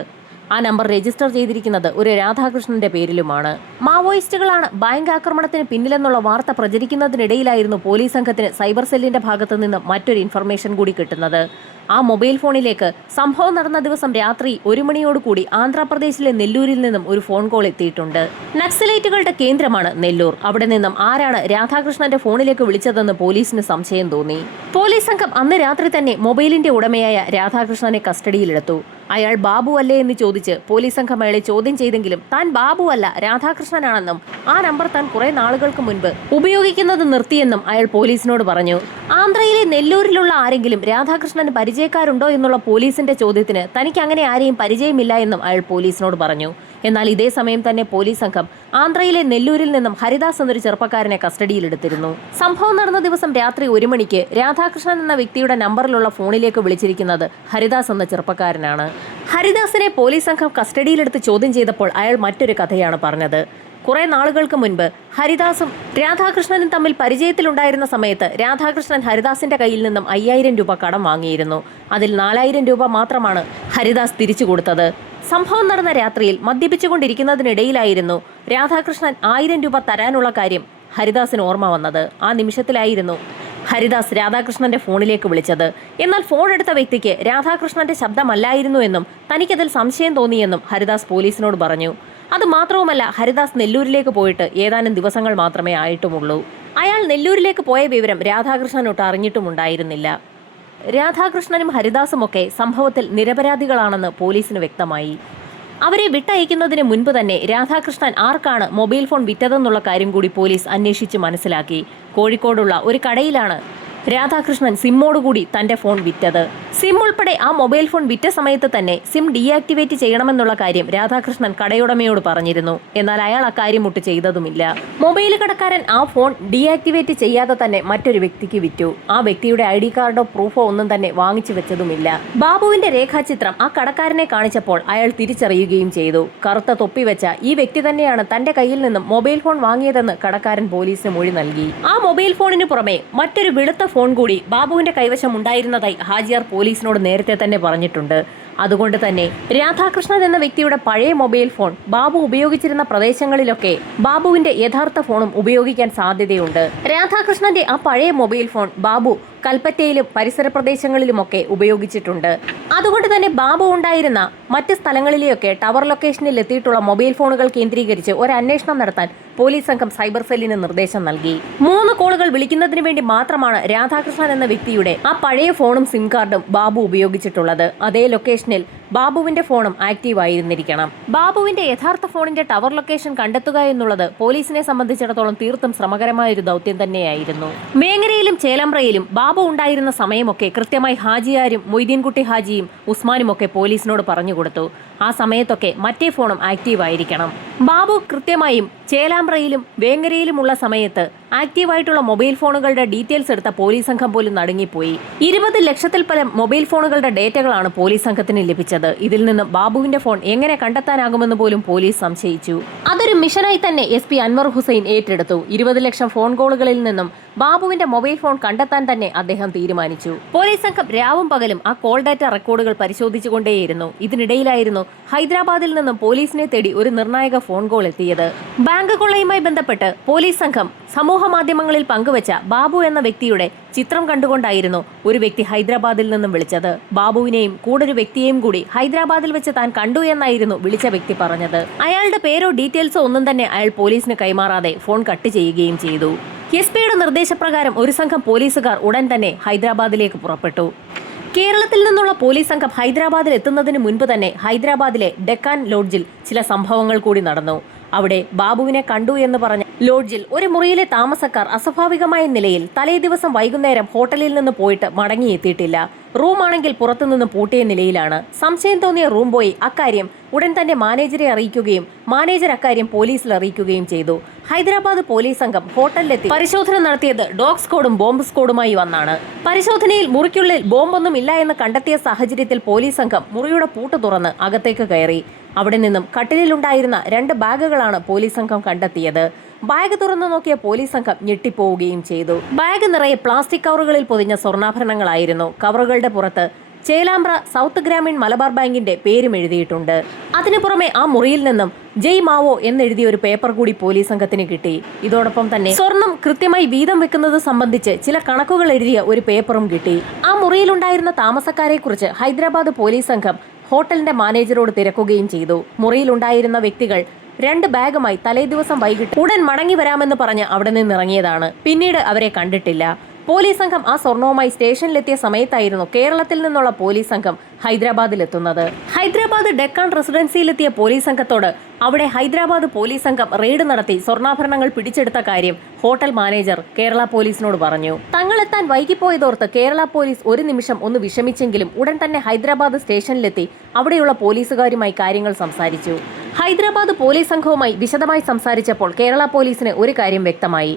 ആ നമ്പർ രജിസ്റ്റർ ചെയ്തിരിക്കുന്നത് ഒരു രാധാകൃഷ്ണന്റെ പേരിലുമാണ്. മാവോയിസ്റ്റുകളാണ് ബാങ്ക് ആക്രമണത്തിന് പിന്നിലെന്നുള്ള വാർത്ത പ്രചരിക്കുന്നതിനിടയിലായിരുന്നു പോലീസ് സംഘത്തിന് സൈബർ സെല്ലിന്റെ ഭാഗത്തു നിന്ന് മറ്റൊരു ഇൻഫർമേഷൻ കൂടി കിട്ടുന്നത്. ആ മൊബൈൽ ഫോണിലേക്ക് സംഭവം നടന്ന ദിവസം രാത്രി 1 മണിയോടുകൂടി ആന്ധ്രാപ്രദേശിലെ നെല്ലൂരിൽ നിന്നും ഒരു ഫോൺ കോൾ എത്തിയിട്ടുണ്ട്. നക്സലൈറ്റുകളുടെ കേന്ദ്രമാണ് നെല്ലൂർ. അവിടെ നിന്നും ആരാണ് രാധാകൃഷ്ണന്റെ ഫോണിലേക്ക് വിളിച്ചതെന്ന് പോലീസിന് സംശയം തോന്നി. പോലീസ് സംഘം അന്ന് രാത്രി തന്നെ മൊബൈലിന്റെ ഉടമയായ രാധാകൃഷ്ണനെ കസ്റ്റഡിയിലെടുത്തു. അയാൾ ബാബു അല്ലേ എന്ന് ചോദിച്ച് പോലീസ് സംഘം അയാളെ ചോദ്യം ചെയ്തെങ്കിലും താൻ ബാബു അല്ല, രാധാകൃഷ്ണനാണെന്നും ആ നമ്പർ താൻ കുറെ നാളുകൾക്ക് മുൻപ് ഉപയോഗിക്കുന്നത് നിർത്തിയെന്നും അയാൾ പോലീസിനോട് പറഞ്ഞു. ആന്ധ്രയിലെ നെല്ലൂരിലുള്ള ആരെങ്കിലും രാധാകൃഷ്ണന് പരിചയക്കാരുണ്ടോ എന്നുള്ള പോലീസിന്റെ ചോദ്യത്തിന് തനിക്ക് അങ്ങനെ ആരെയും പരിചയമില്ല എന്നും അയാൾ പോലീസിനോട് പറഞ്ഞു. എന്നാൽ ഇതേ സമയം തന്നെ പോലീസ് സംഘം ആന്ധ്രയിലെ നെല്ലൂരിൽ നിന്നും ഹരിദാസ് എന്നൊരു ചെറുപ്പക്കാരനെ കസ്റ്റഡിയിലെടുത്തിരുന്നു. സംഭവം നടന്ന ദിവസം രാത്രി 1 മണിക്ക് രാധാകൃഷ്ണൻ എന്ന വ്യക്തിയുടെ നമ്പറിലുള്ള ഫോണിലേക്ക് വിളിച്ചിരിക്കുന്നത് ഹരിദാസ് എന്ന ചെറുപ്പക്കാരനാണ്. ഹരിദാസിനെ പോലീസ് സംഘം കസ്റ്റഡിയിലെടുത്ത് ചോദ്യം ചെയ്തപ്പോൾ അയാൾ മറ്റൊരു കഥയാണ് പറഞ്ഞത്. കുറെ നാളുകൾക്ക് മുൻപ് ഹരിദാസും രാധാകൃഷ്ണനും തമ്മിൽ പരിചയത്തിലുണ്ടായിരുന്ന സമയത്ത് രാധാകൃഷ്ണൻ ഹരിദാസിന്റെ കയ്യിൽ നിന്നും 5000 രൂപ കടം വാങ്ങിയിരുന്നു. അതിൽ 4000 രൂപ മാത്രമാണ് ഹരിദാസ് തിരിച്ചു കൊടുത്തത്. സംഭവം നടന്ന രാത്രിയിൽ മദ്യപിച്ചുകൊണ്ടിരിക്കുന്നതിനിടയിലായിരുന്നു രാധാകൃഷ്ണൻ 1000 രൂപ തരാനുള്ള കാര്യം ഹരിദാസിന് ഓർമ്മ വന്നത്. ആ നിമിഷത്തിലായിരുന്നു ഹരിദാസ് രാധാകൃഷ്ണന്റെ ഫോണിലേക്ക് വിളിച്ചത്. എന്നാൽ ഫോൺ എടുത്ത വ്യക്തിക്ക് രാധാകൃഷ്ണന്റെ ശബ്ദമല്ലായിരുന്നു എന്നും തനിക്കതിൽ സംശയം തോന്നിയെന്നും ഹരിദാസ് പോലീസിനോട് പറഞ്ഞു. അത് മാത്രവുമല്ല, ഹരിദാസ് നെല്ലൂരിലേക്ക് പോയിട്ട് ഏതാനും ദിവസങ്ങൾ മാത്രമേ ആയിട്ടുമുള്ളൂ. അയാൾ നെല്ലൂരിലേക്ക് പോയ വിവരം രാധാകൃഷ്ണനൊട്ട് അറിഞ്ഞിട്ടുമുണ്ടായിരുന്നില്ല. രാധാകൃഷ്ണനും ഹരിദാസുമൊക്കെ സംഭവത്തിൽ നിരപരാധികളാണെന്ന് പോലീസിന് വ്യക്തമായി. അവരെ വിട്ടയക്കുന്നതിന് മുൻപ് തന്നെ രാധാകൃഷ്ണൻ ആർക്കാണ് മൊബൈൽ ഫോൺ വിറ്റതെന്നുള്ള കാര്യം കൂടി പോലീസ് അന്വേഷിച്ച് മനസ്സിലാക്കി. കോഴിക്കോടുള്ള ഒരു കടയിലാണ് രാധാകൃഷ്ണൻ സിമ്മോടുകൂടി തന്റെ ഫോൺ വിറ്റത്. സിം ഉൾപ്പെടെ ആ മൊബൈൽ ഫോൺ വിറ്റ സമയത്ത് തന്നെ സിം ഡീആക്ടിവേറ്റ് ചെയ്യണമെന്നുള്ള കാര്യം രാധാകൃഷ്ണൻ കടയുടമയോട് പറഞ്ഞിരുന്നു. എന്നാൽ അയാൾ അക്കാര്യം ഒട്ട് ചെയ്തതുമില്ല. മൊബൈൽ കടക്കാരൻ ആ ഫോൺ ഡീആക്ടിവേറ്റ് ചെയ്യാതെ തന്നെ മറ്റൊരു വ്യക്തിക്ക് വിറ്റു. ആ വ്യക്തിയുടെ ID കാർഡോ പ്രൂഫോ ഒന്നും തന്നെ വാങ്ങിച്ചു വെച്ചതുമില്ല. ബാബുവിന്റെ രേഖാചിത്രം ആ കടക്കാരനെ കാണിച്ചപ്പോൾ അയാൾ തിരിച്ചറിയുകയും ചെയ്തു. കറുത്ത തൊപ്പി വെച്ച ഈ വ്യക്തി തന്നെയാണ് തന്റെ കയ്യിൽ നിന്നും മൊബൈൽ ഫോൺ വാങ്ങിയതെന്ന് കടക്കാരൻ പോലീസിന് മൊഴി നൽകി. ആ മൊബൈൽ ഫോണിന് പുറമെ മറ്റൊരു വെളുത്ത ഫോൺ കൂടി ബാബുവിന്റെ കൈവശം ഉണ്ടായിരുന്നതായി ഹാജിയാർ പോലീസിനോട് നേരത്തെ തന്നെ പറഞ്ഞിട്ടുണ്ട്. അതുകൊണ്ട് തന്നെ രാധാകൃഷ്ണൻ എന്ന വ്യക്തിയുടെ പഴയ മൊബൈൽ ഫോൺ ബാബു ഉപയോഗിച്ചിരുന്ന പ്രദേശങ്ങളിലൊക്കെ ബാബുവിന്റെ യഥാർത്ഥ ഫോണും ഉപയോഗിക്കാൻ സാധ്യതയുണ്ട്. രാധാകൃഷ്ണന്റെ ആ പഴയ മൊബൈൽ ഫോൺ ബാബു കൽപ്പറ്റയിലും പരിസര പ്രദേശങ്ങളിലുമൊക്കെ ഉപയോഗിച്ചിട്ടുണ്ട്. അതുകൊണ്ട് തന്നെ ബാബു ഉണ്ടായിരുന്ന മറ്റ് സ്ഥലങ്ങളിലെയൊക്കെ ടവർ ലൊക്കേഷനിൽ എത്തിയിട്ടുള്ള മൊബൈൽ ഫോണുകൾ കേന്ദ്രീകരിച്ച് ഒരു അന്വേഷണം നടത്താൻ പോലീസ് സംഘം സൈബർ സെല്ലിന് നിർദ്ദേശം നൽകി. 3 കോളുകൾ വിളിക്കുന്നതിന് വേണ്ടി മാത്രമാണ് രാധാകൃഷ്ണൻ എന്ന വ്യക്തിയുടെ ആ പഴയ ഫോണും സിം കാർഡും ബാബു ഉപയോഗിച്ചിട്ടുള്ളത്. അതേ ലൊക്കേഷനിൽ ബാബുവിന്റെ ഫോണും ആക്റ്റീവ് ആയിരുന്നിരിക്കണം. ബാബുവിന്റെ യഥാർത്ഥ ഫോണിന്റെ ടവർ ലൊക്കേഷൻ കണ്ടെത്തുക എന്നുള്ളത് പോലീസിനെ സംബന്ധിച്ചിടത്തോളം തീർത്തും ശ്രമകരമായ ഒരു ദൗത്യം തന്നെയായിരുന്നു. വേങ്ങരയിലും ചേലമ്പ്രയിലും ബാബു ഉണ്ടായിരുന്ന സമയമൊക്കെ കൃത്യമായി ഹാജിയാരും മൊയ്തീൻകുട്ടി ഹാജിയും ഉസ്മാനും ഒക്കെ പോലീസിനോട് പറഞ്ഞുകൊടുത്തു. ആ സമയത്തൊക്കെ മറ്റേ ഫോണും ആക്റ്റീവ് ആയിരിക്കണം. ബാബു കൃത്യമായും ചേലാമ്പ്രയിലും വേങ്ങരയിലുമുള്ള സമയത്ത് ആക്റ്റീവായിട്ടുള്ള മൊബൈൽ ഫോണുകളുടെ ഡീറ്റെയിൽസ് എടുത്ത പോലീസ് സംഘം പോലും നടുങ്ങിപ്പോയി. 20 ലക്ഷത്തിൽ പരം മൊബൈൽ ഫോണുകളുടെ ഡേറ്റകളാണ് പോലീസ് സംഘത്തിന് ലഭിച്ചത്. ഇതിൽ നിന്ന് ബാബുവിന്റെ ഫോൺ എങ്ങനെ കണ്ടെത്താനാകുമെന്ന് പോലും പോലീസ് സംശയിച്ചു. അതൊരു മിഷനായി തന്നെ SP അൻവർ ഹുസൈൻ ഏറ്റെടുത്തു. 20 ലക്ഷം ഫോൺ കോളുകളിൽ നിന്നും ബാബുവിന്റെ മൊബൈൽ ഫോൺ കണ്ടെത്താൻ തന്നെ അദ്ദേഹം തീരുമാനിച്ചു. പോലീസ് സംഘം രാവും പകലും ആ കോൾ ഡാറ്റ റെക്കോർഡുകൾ പരിശോധിച്ചുകൊണ്ടേയിരുന്നു. ഇതിനിടയിലായിരുന്നു ഹൈദരാബാദിൽ നിന്നും പോലീസിനെ തേടി ഒരു നിർണായക ഫോൺ കോൾ എത്തിയത്. ബാങ്ക് കൊള്ളയുമായി ബന്ധപ്പെട്ട് പോലീസ് സംഘം സമൂഹ മാധ്യമങ്ങളിൽ പങ്കുവച്ച ബാബു എന്ന വ്യക്തിയുടെ ചിത്രം കണ്ടുകൊണ്ടായിരുന്നു ഒരു വ്യക്തി ഹൈദരാബാദിൽ നിന്നും വിളിച്ചത്. ബാബുവിനെയും കൂടൊരു വ്യക്തിയെയും കൂടി ഹൈദരാബാദിൽ വെച്ച് താൻ കണ്ടു എന്നായിരുന്നു വിളിച്ച വ്യക്തി പറഞ്ഞത്. അയാളുടെ പേരോ ഡീറ്റെയിൽസോ ഒന്നും തന്നെ അയാൾ പോലീസിന് കൈമാറാതെ ഫോൺ കട്ട് ചെയ്യുകയും ചെയ്തു. SP-യുടെ നിർദ്ദേശപ്രകാരം ഒരു സംഘം പോലീസുകാർ ഉടൻ തന്നെ ഹൈദരാബാദിലേക്ക് പുറപ്പെട്ടു. കേരളത്തിൽ നിന്നുള്ള പോലീസ് സംഘം ഹൈദരാബാദിൽ എത്തുന്നതിന് മുൻപ് തന്നെ ഹൈദരാബാദിലെ ഡെക്കാൻ ലോഡ്ജിൽ ചില സംഭവങ്ങൾ കൂടി നടന്നു. അവിടെ ബാബുവിനെ കണ്ടു എന്ന് പറഞ്ഞ ലോഡ്ജിൽ ഒരു മുറിയിലെ താമസക്കാർ അസ്വാഭാവികമായ നിലയിൽ തലേ ദിവസം വൈകുന്നേരം ഹോട്ടലിൽ നിന്ന് പോയിട്ട് മടങ്ങിയെത്തിയിട്ടില്ല. റൂമാണെങ്കിൽ പുറത്തുനിന്ന് പൂട്ടിയ നിലയിലാണ്. സംശയം തോന്നിയ റൂം ബോയ് അക്കാര്യം ഉടൻ തന്നെ മാനേജരെ അറിയിക്കുകയും മാനേജർ അക്കാര്യം പോലീസിൽ അറിയിക്കുകയും ചെയ്തു. ഹൈദരാബാദ് പോലീസ് സംഘം ഹോട്ടലിലെത്തി പരിശോധന നടത്തിയത് ഡോഗ് സ്ക്വാഡും ബോംബ് സ്ക്വാഡുമായി വന്നാണ്. പരിശോധനയിൽ മുറിക്കുള്ളിൽ ബോംബൊന്നും ഇല്ല എന്ന് കണ്ടെത്തിയ സാഹചര്യത്തിൽ പോലീസ് സംഘം മുറിയുടെ പൂട്ട് തുറന്ന് അകത്തേക്ക് കയറി. അവിടെ നിന്നും കട്ടിലിലുണ്ടായിരുന്ന 2 ബാഗുകളാണ് പോലീസ് സംഘം കണ്ടെത്തിയത്. ബാഗ് തുറന്നു നോക്കിയ പോലീസ് സംഘം ഞെട്ടിപ്പോവുകയും ചെയ്തു. ബാഗ് നിറയെ പ്ലാസ്റ്റിക് കവറുകളിൽ പൊതിഞ്ഞ സ്വർണ്ണാഭരണങ്ങളായിരുന്നു. കവറുകളുടെ പുറത്ത് ചേലാമ്പ്ര സൗത്ത് ഗ്രാമീൺ മലബാർ ബാങ്കിന്റെ പേരും എഴുതിയിട്ടുണ്ട്. അതിനു പുറമെ ആ മുറിയിൽ നിന്നും ജയ് മാവോ എന്നെഴുതിയ ഒരു പേപ്പർ കൂടി പോലീസ് സംഘത്തിന് കിട്ടി. ഇതോടൊപ്പം തന്നെ സ്വർണം കൃത്യമായി വീതം വെക്കുന്നത് സംബന്ധിച്ച് ചില കണക്കുകൾ എഴുതിയ ഒരു പേപ്പറും കിട്ടി. ആ മുറിയിലുണ്ടായിരുന്ന താമസക്കാരെ കുറിച്ച് ഹൈദരാബാദ് പോലീസ് സംഘം ഹോട്ടലിന്റെ മാനേജരോട് തിരക്കുകയും ചെയ്തു. മുറിയിലുണ്ടായിരുന്ന വ്യക്തികൾ 2 ബാഗുമായി തലേ ദിവസം വൈകിട്ട് ഉടൻ മടങ്ങി വരാമെന്ന് പറഞ്ഞ് അവിടെ നിന്നിറങ്ങിയതാണ്. പിന്നീട് അവരെ കണ്ടിട്ടില്ല. പോലീസ് സംഘം ആ സ്വർണവുമായി സ്റ്റേഷനിലെത്തിയ സമയത്തായിരുന്നു കേരളത്തിൽ നിന്നുള്ള പോലീസ് സംഘം ഹൈദരാബാദിലെത്തുന്നത്. ഹൈദരാബാദ് ഡെക്കാൻ റെസിഡൻസിയിലെത്തിയ പോലീസ് സംഘത്തോട് അവിടെ ഹൈദരാബാദ് പോലീസ് സംഘം റെയ്ഡ് നടത്തി സ്വർണ്ണാഭരണങ്ങൾ പിടിച്ചെടുത്ത കാര്യം ഹോട്ടൽ മാനേജർ കേരള പോലീസിനോട് പറഞ്ഞു. തങ്ങളെത്താൻ വൈകിപ്പോയതോർത്ത് കേരള പോലീസ് ഒരു നിമിഷം ഒന്ന് വിഷമിച്ചെങ്കിലും ഉടൻ തന്നെ ഹൈദരാബാദ് സ്റ്റേഷനിലെത്തി അവിടെയുള്ള പോലീസുകാരുമായി കാര്യങ്ങൾ സംസാരിച്ചു. ഹൈദരാബാദ് പോലീസ് സംഘവുമായി വിശദമായി സംസാരിച്ചപ്പോൾ കേരള പോലീസിന് ഒരു കാര്യം വ്യക്തമായി.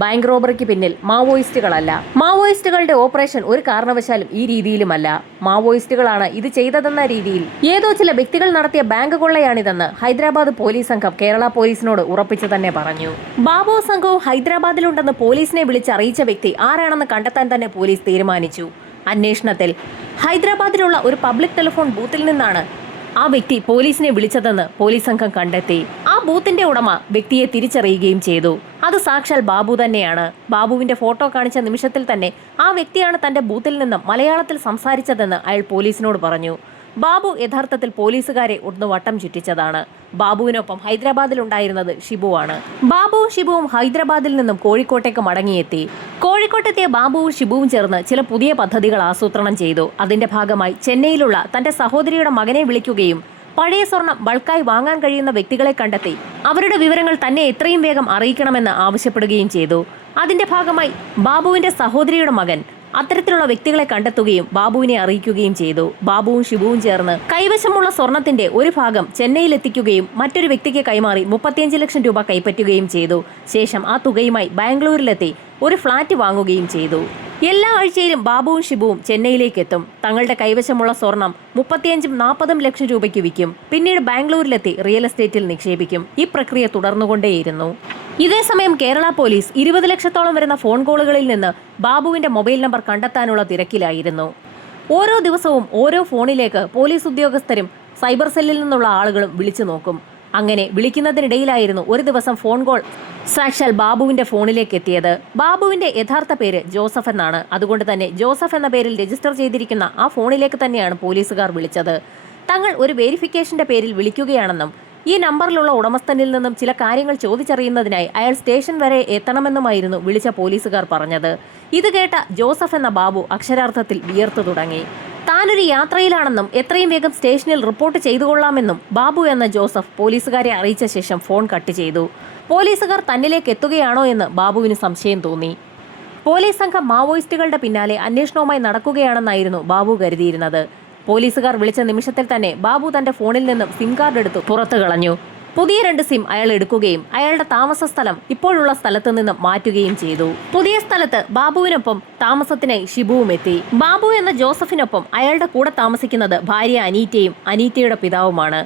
ബാങ്ക് റോബറിക്ക് പിന്നിൽ മാവോയിസ്റ്റുകളല്ല. മാവോയിസ്റ്റുകളുടെ ഓപ്പറേഷൻ ഒരു കാരണവശാലും ഈ രീതിയിലുമല്ല. മാവോയിസ്റ്റുകളാണ് ഇത് ചെയ്തതെന്ന രീതിയിൽ ഏതോ ചില വ്യക്തികൾ നടത്തിയ ബാങ്ക് കൊള്ളയാണിതെന്ന് ഹൈദരാബാദ് പോലീസ് സംഘം കേരള പോലീസിനോട് ഉറപ്പിച്ചു തന്നെ പറഞ്ഞു. ബാബു സംഘവും ഹൈദരാബാദിലുണ്ടെന്ന് പോലീസിനെ വിളിച്ചറിയിച്ച വ്യക്തി ആരാണെന്ന് കണ്ടെത്താൻ തന്നെ പോലീസ് തീരുമാനിച്ചു. അന്വേഷണത്തിൽ ഹൈദരാബാദിലുള്ള ഒരു പബ്ലിക് ടെലിഫോൺ ബൂത്തിൽ നിന്നാണ് ആ വ്യക്തി പോലീസിനെ വിളിച്ചതെന്ന് പോലീസ് സംഘം കണ്ടെത്തി. ആ ബൂത്തിന്റെ ഉടമ വ്യക്തിയെ തിരിച്ചറിയുകയും ചെയ്തു. അത് സാക്ഷാൽ ബാബു തന്നെയാണ്. ബാബുവിന്റെ ഫോട്ടോ കാണിച്ച നിമിഷത്തിൽ തന്നെ ആ വ്യക്തിയാണ് തന്റെ ബൂത്തിൽ നിന്നും മലയാളത്തിൽ സംസാരിച്ചതെന്ന് അയാൾ പോലീസിനോട് പറഞ്ഞു. ബാബു യഥാർത്ഥത്തിൽ പോലീസുകാരെ ഒന്ന് വട്ടം ചുറ്റിച്ചതാണ്. ബാബുവിനൊപ്പം ഹൈദരാബാദിലുണ്ടായിരുന്നത് ഷിബുവാണ്. ബാബുവും ഷിബുവും ഹൈദരാബാദിൽ നിന്നും കോഴിക്കോട്ടേക്ക് മടങ്ങിയെത്തി. കോഴിക്കോട്ടെത്തിയ ബാബുവും ഷിബുവും ചേർന്ന് ചില പുതിയ പദ്ധതികൾ ആസൂത്രണം ചെയ്തു. അതിന്റെ ഭാഗമായി ചെന്നൈയിലുള്ള തന്റെ സഹോദരിയുടെ മകനെ വിളിക്കുകയും പഴയ സ്വർണം ബൾക്കായി വാങ്ങാൻ കഴിയുന്ന വ്യക്തികളെ കണ്ടെത്തി അവരുടെ വിവരങ്ങൾ തന്നെ എത്രയും വേഗം അറിയിക്കണമെന്ന് ആവശ്യപ്പെടുകയും ചെയ്തു. അതിന്റെ ഭാഗമായി ബാബുവിന്റെ സഹോദരിയുടെ മകൻ അത്തരത്തിലുള്ള വ്യക്തികളെ കണ്ടെത്തുകയും ബാബുവിനെ അറിയിക്കുകയും ചെയ്തു. ബാബുവും ഷിബുവും ചേർന്ന് കൈവശമുള്ള സ്വർണത്തിന്റെ ഒരു ഭാഗം ചെന്നൈയിലെത്തിക്കുകയും മറ്റൊരു വ്യക്തിക്ക് കൈമാറി 35 ലക്ഷം രൂപ കൈപ്പറ്റുകയും ചെയ്തു. ശേഷം ആ തുകയുമായി ബാംഗ്ലൂരിലെത്തി ഒരു ഫ്ളാറ്റ് വാങ്ങുകയും ചെയ്തു. എല്ലാ ആഴ്ചയിലും ബാബുവും ഷിബുവും ചെന്നൈയിലേക്ക് എത്തും. തങ്ങളുടെ കൈവശമുള്ള സ്വർണം 35-40 ലക്ഷം രൂപയ്ക്ക് വിൽക്കും. പിന്നീട് ബാംഗ്ലൂരിലെത്തി റിയൽ എസ്റ്റേറ്റിൽ നിക്ഷേപിക്കും. ഈ പ്രക്രിയ തുടർന്നുകൊണ്ടേയിരുന്നു. ഇതേസമയം കേരള പോലീസ് 20 ലക്ഷത്തോളം വരുന്ന ഫോൺ കോളുകളിൽ നിന്ന് ബാബുവിന്റെ മൊബൈൽ നമ്പർ കണ്ടെത്താനുള്ള തിരക്കിലായിരുന്നു. ഓരോ ദിവസവും ഓരോ ഫോണിലേക്ക് പോലീസ് ഉദ്യോഗസ്ഥരും സൈബർ സെല്ലിൽ നിന്നുള്ള ആളുകളും വിളിച്ചു നോക്കും. അങ്ങനെ വിളിക്കുന്നതിനിടയിലായിരുന്നു ഒരു ദിവസം ഫോൺ കോൾ സാക്ഷാൽ ബാബുവിന്റെ ഫോണിലേക്ക് എത്തിയത്. ബാബുവിന്റെ യഥാർത്ഥ പേര് ജോസഫ് എന്നാണ്. അതുകൊണ്ട് തന്നെ ജോസഫ് എന്ന പേരിൽ രജിസ്റ്റർ ചെയ്തിരിക്കുന്ന ആ ഫോണിലേക്ക് തന്നെയാണ് പോലീസുകാർ വിളിച്ചത്. തങ്ങൾ ഒരു വെരിഫിക്കേഷന്റെ പേരിൽ വിളിക്കുകയാണെന്നും ഈ നമ്പറിലുള്ള ഉടമസ്ഥനിൽ നിന്നും ചില കാര്യങ്ങൾ ചോദിച്ചറിയുന്നതിനായി അയാൾ സ്റ്റേഷൻ വരെ എത്തണമെന്നുമായിരുന്നു വിളിച്ച പോലീസുകാർ പറഞ്ഞത്. ഇത് കേട്ട ജോസഫ് എന്ന ബാബു അക്ഷരാർത്ഥത്തിൽ വിയർത്തു തുടങ്ങി. താനൊരു യാത്രയിലാണെന്നും എത്രയും വേഗം സ്റ്റേഷനിൽ റിപ്പോർട്ട് ചെയ്തുകൊള്ളാമെന്നും ബാബു എന്ന ജോസഫ് പോലീസുകാരെ അറിയിച്ച ശേഷം ഫോൺ കട്ട് ചെയ്തു. പോലീസുകാർ തന്നിലേക്ക് എത്തുകയാണോ എന്ന് ബാബുവിന് സംശയം തോന്നി. പോലീസ് സംഘം മാവോയിസ്റ്റുകളുടെ പിന്നാലെ അന്വേഷണവുമായി നടക്കുകയാണെന്നായിരുന്നു ബാബു കരുതിയിരുന്നത്. പോലീസുകാർ വിളിച്ച നിമിഷത്തിൽ തന്നെ ബാബു തന്റെ ഫോണിൽ നിന്നും സിം കാർഡ് എടുത്തു പുറത്തു കളഞ്ഞു. പുതിയ 2 സിം അയാൾ എടുക്കുകയും അയാളുടെ താമസ സ്ഥലം ഇപ്പോഴുള്ള സ്ഥലത്ത് നിന്നും മാറ്റുകയും ചെയ്തു. പുതിയ സ്ഥലത്ത് ബാബുവിനൊപ്പം താമസത്തിനായി ഷിബുവും എത്തി. ബാബു എന്ന ജോസഫിനൊപ്പം അയാളുടെ കൂടെ താമസിക്കുന്നത് ഭാര്യ അനീറ്റയും അനീറ്റയുടെ പിതാവുമാണ്.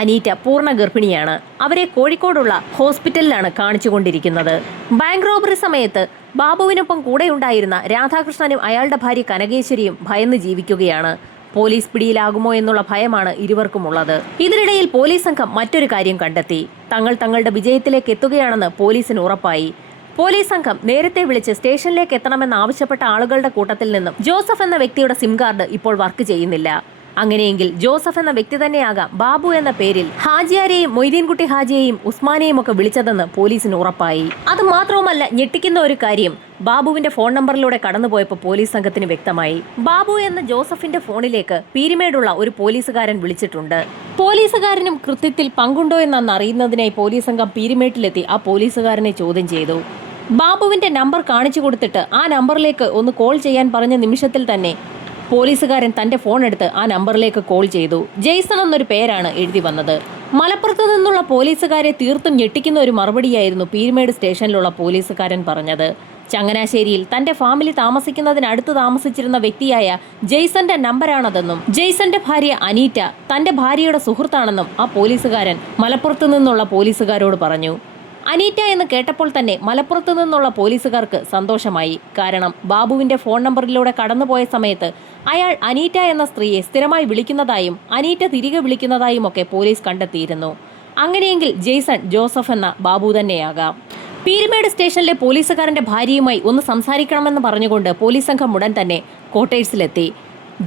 അനീറ്റ പൂർണ്ണ ഗർഭിണിയാണ്. അവരെ കോഴിക്കോടുള്ള ഹോസ്പിറ്റലിലാണ് കാണിച്ചുകൊണ്ടിരിക്കുന്നത്. ബാങ്ക് റോബറി സമയത്ത് ബാബുവിനൊപ്പം കൂടെയുണ്ടായിരുന്ന രാധാകൃഷ്ണനും അയാളുടെ ഭാര്യ കനകേശ്വരിയും ഭയന്ന് ജീവിക്കുകയാണ്. പോലീസ് പിടിയിലാകുമോ എന്നുള്ള ഭയമാണ് ഇരുവർക്കുമുള്ളത്. ഇതിനിടയിൽ പോലീസ് സംഘം മറ്റൊരു കാര്യം കണ്ടെത്തി. തങ്ങളുടെ വിജയത്തിലേക്ക് എത്തുകയാണെന്ന് പോലീസിന് ഉറപ്പായി. പോലീസ് സംഘം നേരത്തെ വിളിച്ച് സ്റ്റേഷനിലേക്ക് എത്തണമെന്ന് ആവശ്യപ്പെട്ട ആളുകളുടെ കൂട്ടത്തിൽ നിന്നും ജോസഫ് എന്ന വ്യക്തിയുടെ സിം കാർഡ് ഇപ്പോൾ വർക്ക് ചെയ്യുന്നില്ല. അങ്ങനെയെങ്കിൽ ജോസഫ് എന്ന വ്യക്തി തന്നെയാകാം ബാബു എന്ന പേരിൽ ഹാജിയാരെയും മൊയ്തീൻകുട്ടി ഹാജിയെയും ഉസ്മാനെയും ഒക്കെ വിളിച്ചതെന്ന് പോലീസിന് ഉറപ്പായി. അത് മാത്രവുമല്ല, ഞെട്ടിക്കുന്ന ഒരു കാര്യം ബാബുവിന്റെ ഫോൺ നമ്പറിലൂടെ കടന്നുപോയപ്പോൾ പോലീസ് സംഘത്തിന് വ്യക്തമായി. ബാബു എന്ന ജോസഫിന്റെ ഫോണിലേക്ക് പീരുമേടുള്ള ഒരു പോലീസുകാരൻ വിളിച്ചിട്ടുണ്ട്. പോലീസുകാരനും കൃത്യത്തിൽ പങ്കുണ്ടോ എന്നന്ന് അറിയുന്നതിനായി പോലീസ് സംഘം പീരുമേട്ടിലെത്തി ആ പോലീസുകാരനെ ചോദ്യം ചെയ്തു. ബാബുവിന്റെ നമ്പർ കാണിച്ചു കൊടുത്തിട്ട് ആ നമ്പറിലേക്ക് ഒന്ന് കോൾ ചെയ്യാൻ പറഞ്ഞ നിമിഷത്തിൽ തന്നെ പോലീസുകാരൻ തന്റെ ഫോൺ എടുത്ത് ആ നമ്പറിലേക്ക് കോൾ ചെയ്തു. ജെയ്സൺ എന്നൊരു പേരാണ് എഴുതി വന്നത്. മലപ്പുറത്ത് നിന്നുള്ള പോലീസുകാരെ തീർത്തും ഞെട്ടിക്കുന്ന ഒരു മറുപടിയായിരുന്നു പീരുമേട് സ്റ്റേഷനിലുള്ള പോലീസുകാരൻ പറഞ്ഞത്. ചങ്ങനാശ്ശേരിയിൽ തന്റെ ഫാമിലി താമസിക്കുന്നതിനടുത്ത് താമസിച്ചിരുന്ന വ്യക്തിയായ ജെയ്സന്റെ നമ്പറാണതെന്നും ജെയ്സന്റെ ഭാര്യ അനീറ്റ തന്റെ ഭാര്യയുടെ സുഹൃത്താണെന്നും ആ പോലീസുകാരൻ മലപ്പുറത്ത് നിന്നുള്ള പോലീസുകാരോട് പറഞ്ഞു. അനീറ്റ എന്ന് കേട്ടപ്പോൾ തന്നെ മലപ്പുറത്ത് നിന്നുള്ള പോലീസുകാർക്ക് സന്തോഷമായി. കാരണം ബാബുവിന്റെ ഫോൺ നമ്പറിലൂടെ കടന്നുപോയ സമയത്ത് അയാൾ അനീറ്റ എന്ന സ്ത്രീയെ സ്ഥിരമായി വിളിക്കുന്നതായും അനീറ്റ തിരികെ വിളിക്കുന്നതായും ഒക്കെ പോലീസ് കണ്ടെത്തിയിരുന്നു. അങ്ങനെയെങ്കിൽ ജെയ്സൺ ജോസഫ് എന്ന ബാബു തന്നെയാകാം. പീരുമേട് സ്റ്റേഷനിലെ പോലീസുകാരന്റെ ഭാര്യയുമായി ഒന്ന് സംസാരിക്കണമെന്ന് പറഞ്ഞുകൊണ്ട് പോലീസ് സംഘം ഉടൻ തന്നെ ക്വാർട്ടേഴ്സിലെത്തി.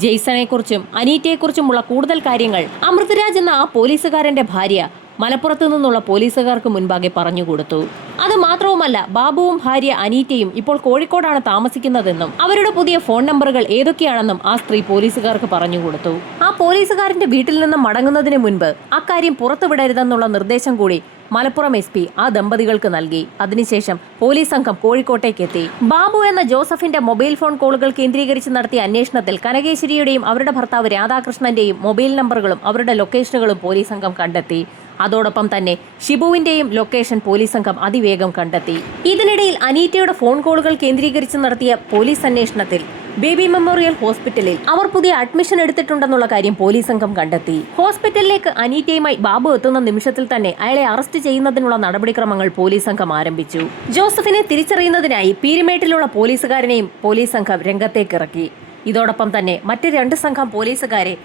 ജെയ്സണെക്കുറിച്ചും അനീറ്റയെക്കുറിച്ചുമുള്ള കൂടുതൽ കാര്യങ്ങൾ അമൃതരാജ് എന്ന ആ പോലീസുകാരന്റെ ഭാര്യ മലപ്പുറത്തു നിന്നുള്ള പോലീസുകാർക്ക് മുൻപാകെ പറഞ്ഞുകൊടുത്തു. അത് മാത്രവുമല്ല, ബാബുവും ഭാര്യ അനീറ്റയും ഇപ്പോൾ കോഴിക്കോടാണ് താമസിക്കുന്നതെന്നും അവരുടെ പുതിയ ഫോൺ നമ്പറുകൾ ഏതൊക്കെയാണെന്നും ആ സ്ത്രീ പോലീസുകാർക്ക് പറഞ്ഞുകൊടുത്തു. ആ പോലീസുകാരന്റെ വീട്ടിൽ നിന്നും മടങ്ങുന്നതിന് മുൻപ് അക്കാര്യം പുറത്തുവിടരുതെന്നുള്ള നിർദ്ദേശം കൂടി മലപ്പുറം SP ആ ദമ്പതികൾക്ക് നൽകി. അതിനുശേഷം പോലീസ് സംഘം കോഴിക്കോട്ടേക്ക് എത്തി. ബാബു എന്ന ജോസഫിന്റെ മൊബൈൽ ഫോൺ കോളുകൾ കേന്ദ്രീകരിച്ച് നടത്തിയ അന്വേഷണത്തിൽ കനകേശ്വരിയുടെയും അവരുടെ ഭർത്താവ് രാധാകൃഷ്ണന്റെയും മൊബൈൽ നമ്പറുകളും അവരുടെ ലൊക്കേഷനുകളും പോലീസ് സംഘം കണ്ടെത്തി. അതോടൊപ്പം തന്നെ ഷിബുവിന്റെയും ലൊക്കേഷൻ പോലീസ് സംഘം അതിവേഗം കണ്ടെത്തി. ഇതിനിടയിൽ അനീറ്റയുടെ ഫോൺ കോളുകൾ കേന്ദ്രീകരിച്ച് നടത്തിയ പോലീസ് അന്വേഷണത്തിൽ ബേബി മെമ്മോറിയൽ ഹോസ്പിറ്റലിൽ അവർ പുതിയ അഡ്മിഷൻ എടുത്തിട്ടുണ്ടെന്നുള്ള കാര്യം പോലീസ് സംഘം കണ്ടെത്തി. ഹോസ്പിറ്റലിലേക്ക് അനീറ്റയുമായി ബാബു എത്തുന്ന നിമിഷത്തിൽ തന്നെ അയാളെ അറസ്റ്റ് ചെയ്യുന്നതിനുള്ള നടപടിക്രമങ്ങൾ പോലീസ് സംഘം ആരംഭിച്ചു. ജോസഫിനെ തിരിച്ചറിയുന്നതിനായി പീരുമേട്ടിലുള്ള പോലീസുകാരനെയും പോലീസ് സംഘം രംഗത്തേക്കിറക്കി. ഇതോടൊപ്പം തന്നെ മറ്റ് 2 സംഘം പോലീസുകാരെ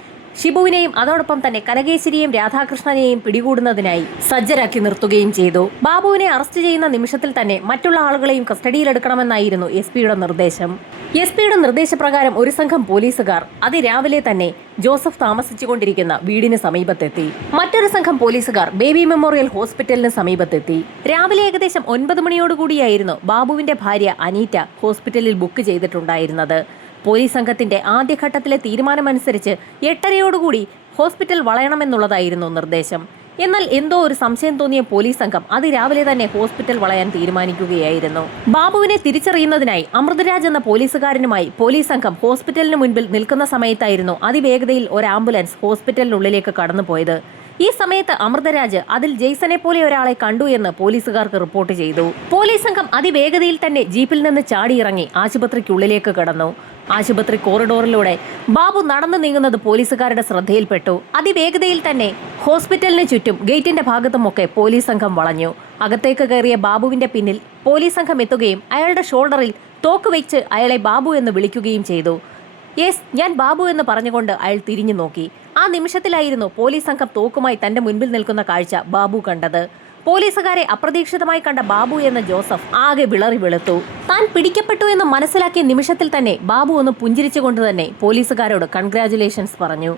ഷിബുവിനെയും അതോടൊപ്പം തന്നെ കനകേശ്വരിയെയും രാധാകൃഷ്ണനെയും പിടികൂടുന്നതിനായി സജ്ജരാക്കി നിർത്തുകയും ചെയ്തു. ബാബുവിനെ അറസ്റ്റ് ചെയ്യുന്ന നിമിഷത്തിൽ തന്നെ മറ്റുള്ള ആളുകളെയും കസ്റ്റഡിയിലെടുക്കണമെന്നായിരുന്നു എസ്.പിയുടെ നിർദ്ദേശം. എസ്.പിയുടെ നിർദ്ദേശപ്രകാരം ഒരു സംഘം പോലീസുകാർ അതിരാവിലെ തന്നെ ജോസഫ് താമസിച്ചുകൊണ്ടിരിക്കുന്ന വീടിന് സമീപത്തെത്തി. മറ്റൊരു സംഘം പോലീസുകാർ ബേബി മെമ്മോറിയൽ ഹോസ്പിറ്റലിന് സമീപത്തെത്തി. രാവിലെ ഏകദേശം 9 മണിയോടുകൂടിയായിരുന്നു ബാബുവിന്റെ ഭാര്യ അനീറ്റ ഹോസ്പിറ്റലിൽ ബുക്ക് ചെയ്തിട്ടുണ്ടായിരുന്നത്. പോലീസ് സംഘത്തിന്റെ ആദ്യഘട്ടത്തിലെ തീരുമാനമനുസരിച്ച് 8:30യോടുകൂടി ഹോസ്പിറ്റൽ വളയണമെന്നുള്ളതായിരുന്നു നിർദ്ദേശം. എന്നാൽ എന്തോ ഒരു സംശയം തോന്നിയ പോലീസ് സംഘം അതിരാവിലെ തന്നെ ഹോസ്പിറ്റൽ വളയാൻ തീരുമാനിക്കുകയായിരുന്നു. ബാബുവിനെ തിരിച്ചറിയുന്നതിനായി അമൃതരാജ് എന്ന പോലീസുകാരനുമായി പോലീസ് സംഘം ഹോസ്പിറ്റലിന് മുൻപിൽ നിൽക്കുന്ന സമയത്തായിരുന്നു അതിവേഗതയിൽ ഒരു ആംബുലൻസ് ഹോസ്പിറ്റലിനുള്ളിലേക്ക് കടന്നുപോയത്. ഈ സമയത്ത് അമൃതരാജ് അതിൽ ജെയ്സനെ പോലെ ഒരാളെ കണ്ടു എന്ന് പോലീസുകാർക്ക് റിപ്പോർട്ട് ചെയ്തു. പോലീസ് സംഘം അതിവേഗതയിൽ തന്നെ ജീപ്പിൽ നിന്ന് ചാടിയിറങ്ങി ആശുപത്രിക്കുള്ളിലേക്ക് കടന്നു. ആശുപത്രി കോറിഡോറിലൂടെ ബാബു നടന്നു നീങ്ങുന്നത് പോലീസുകാരുടെ ശ്രദ്ധയിൽപ്പെട്ടു. അതിവേഗതയിൽ തന്നെ ഹോസ്പിറ്റലിന് ചുറ്റും ഗേറ്റിന്റെ ഭാഗത്തുമൊക്കെ പോലീസ് സംഘം വളഞ്ഞു. അകത്തേക്ക് കയറിയ ബാബുവിന്റെ പിന്നിൽ പോലീസ് സംഘം എത്തുകയും അയാളുടെ ഷോൾഡറിൽ തോക്ക് വെച്ച് അയാളെ ബാബു എന്ന് വിളിക്കുകയും ചെയ്തു. യെസ്, ഞാൻ ബാബു എന്ന് പറഞ്ഞുകൊണ്ട് അയാൾ തിരിഞ്ഞു നോക്കി. ആ നിമിഷത്തിലായിരുന്നു പോലീസ് സംഘം തോക്കുമായി തന്റെ മുൻപിൽ നിൽക്കുന്ന കാഴ്ച ബാബു കണ്ടത്. പോലീസുകാരെ അപ്രതീക്ഷിതമായി കണ്ട ബാബു എന്ന ജോസഫ് ആകെ വിളറി വെളുത്തു. താൻ പിടിക്കപ്പെട്ടു എന്ന് മനസ്സിലാക്കിയ നിമിഷത്തിൽ തന്നെ ബാബു ഒന്ന് പുഞ്ചിരിച്ചുകൊണ്ട് തന്നെ പോലീസുകാരോട് കൺഗ്രാറ്റുലേഷൻസ് പറഞ്ഞു.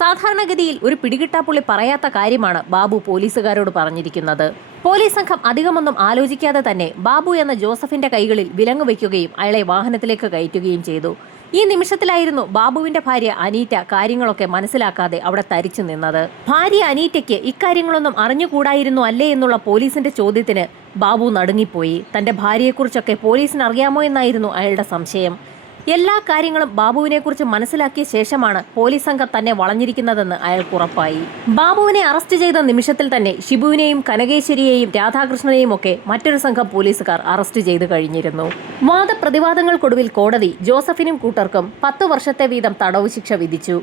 സാധാരണഗതിയിൽ ഒരു പിടികിട്ടാപ്പുള്ളി പറയാത്ത കാര്യമാണ് ബാബു പോലീസുകാരോട് പറഞ്ഞിരിക്കുന്നത്. പോലീസ് സംഘം അധികമൊന്നും ആലോചിക്കാതെ തന്നെ ബാബു എന്ന ജോസഫിന്റെ കൈകളിൽ വിലങ്ങ് വയ്ക്കുകയും അയാളെ വാഹനത്തിലേക്ക് കയറ്റുകയും ചെയ്തു. ഈ നിമിഷത്തിലായിരുന്നു ബാബുവിന്റെ ഭാര്യ അനീറ്റ കാര്യങ്ങളൊക്കെ മനസ്സിലാക്കാതെ അവിടെ തരിച്ചു നിന്നത്. ഭാര്യ അനീറ്റയ്ക്ക് ഇക്കാര്യങ്ങളൊന്നും അറിഞ്ഞുകൂടായിരുന്നു അല്ലേ എന്നുള്ള പോലീസിന്റെ ചോദ്യത്തിന് ബാബു നടുങ്ങിപ്പോയി. തന്റെ ഭാര്യയെക്കുറിച്ചൊക്കെ പോലീസിന് അറിയാമോ എന്നായിരുന്നു അയാളുടെ സംശയം. എല്ലാ കാര്യങ്ങളും ബാബുവിനെക്കുറിച്ച് മനസ്സിലാക്കിയ ശേഷമാണ് പോലീസ് സംഘം തന്നെ വളഞ്ഞിരിക്കുന്നതെന്ന് അയാൾക്ക് ഉറപ്പായി. ബാബുവിനെ അറസ്റ്റ് ചെയ്ത നിമിഷത്തിൽ തന്നെ ഷിബുവിനെയും കനകേശ്വരിയെയും രാധാകൃഷ്ണനെയും ഒക്കെ മറ്റൊരു സംഘം പോലീസുകാർ അറസ്റ്റ് ചെയ്തു കഴിഞ്ഞിരുന്നു. വാദപ്രതിവാദങ്ങൾക്കൊടുവിൽ കോടതി ജോസഫിനും കൂട്ടർക്കും 10 വർഷത്തെ വീതം തടവ് ശിക്ഷ വിധിച്ചു.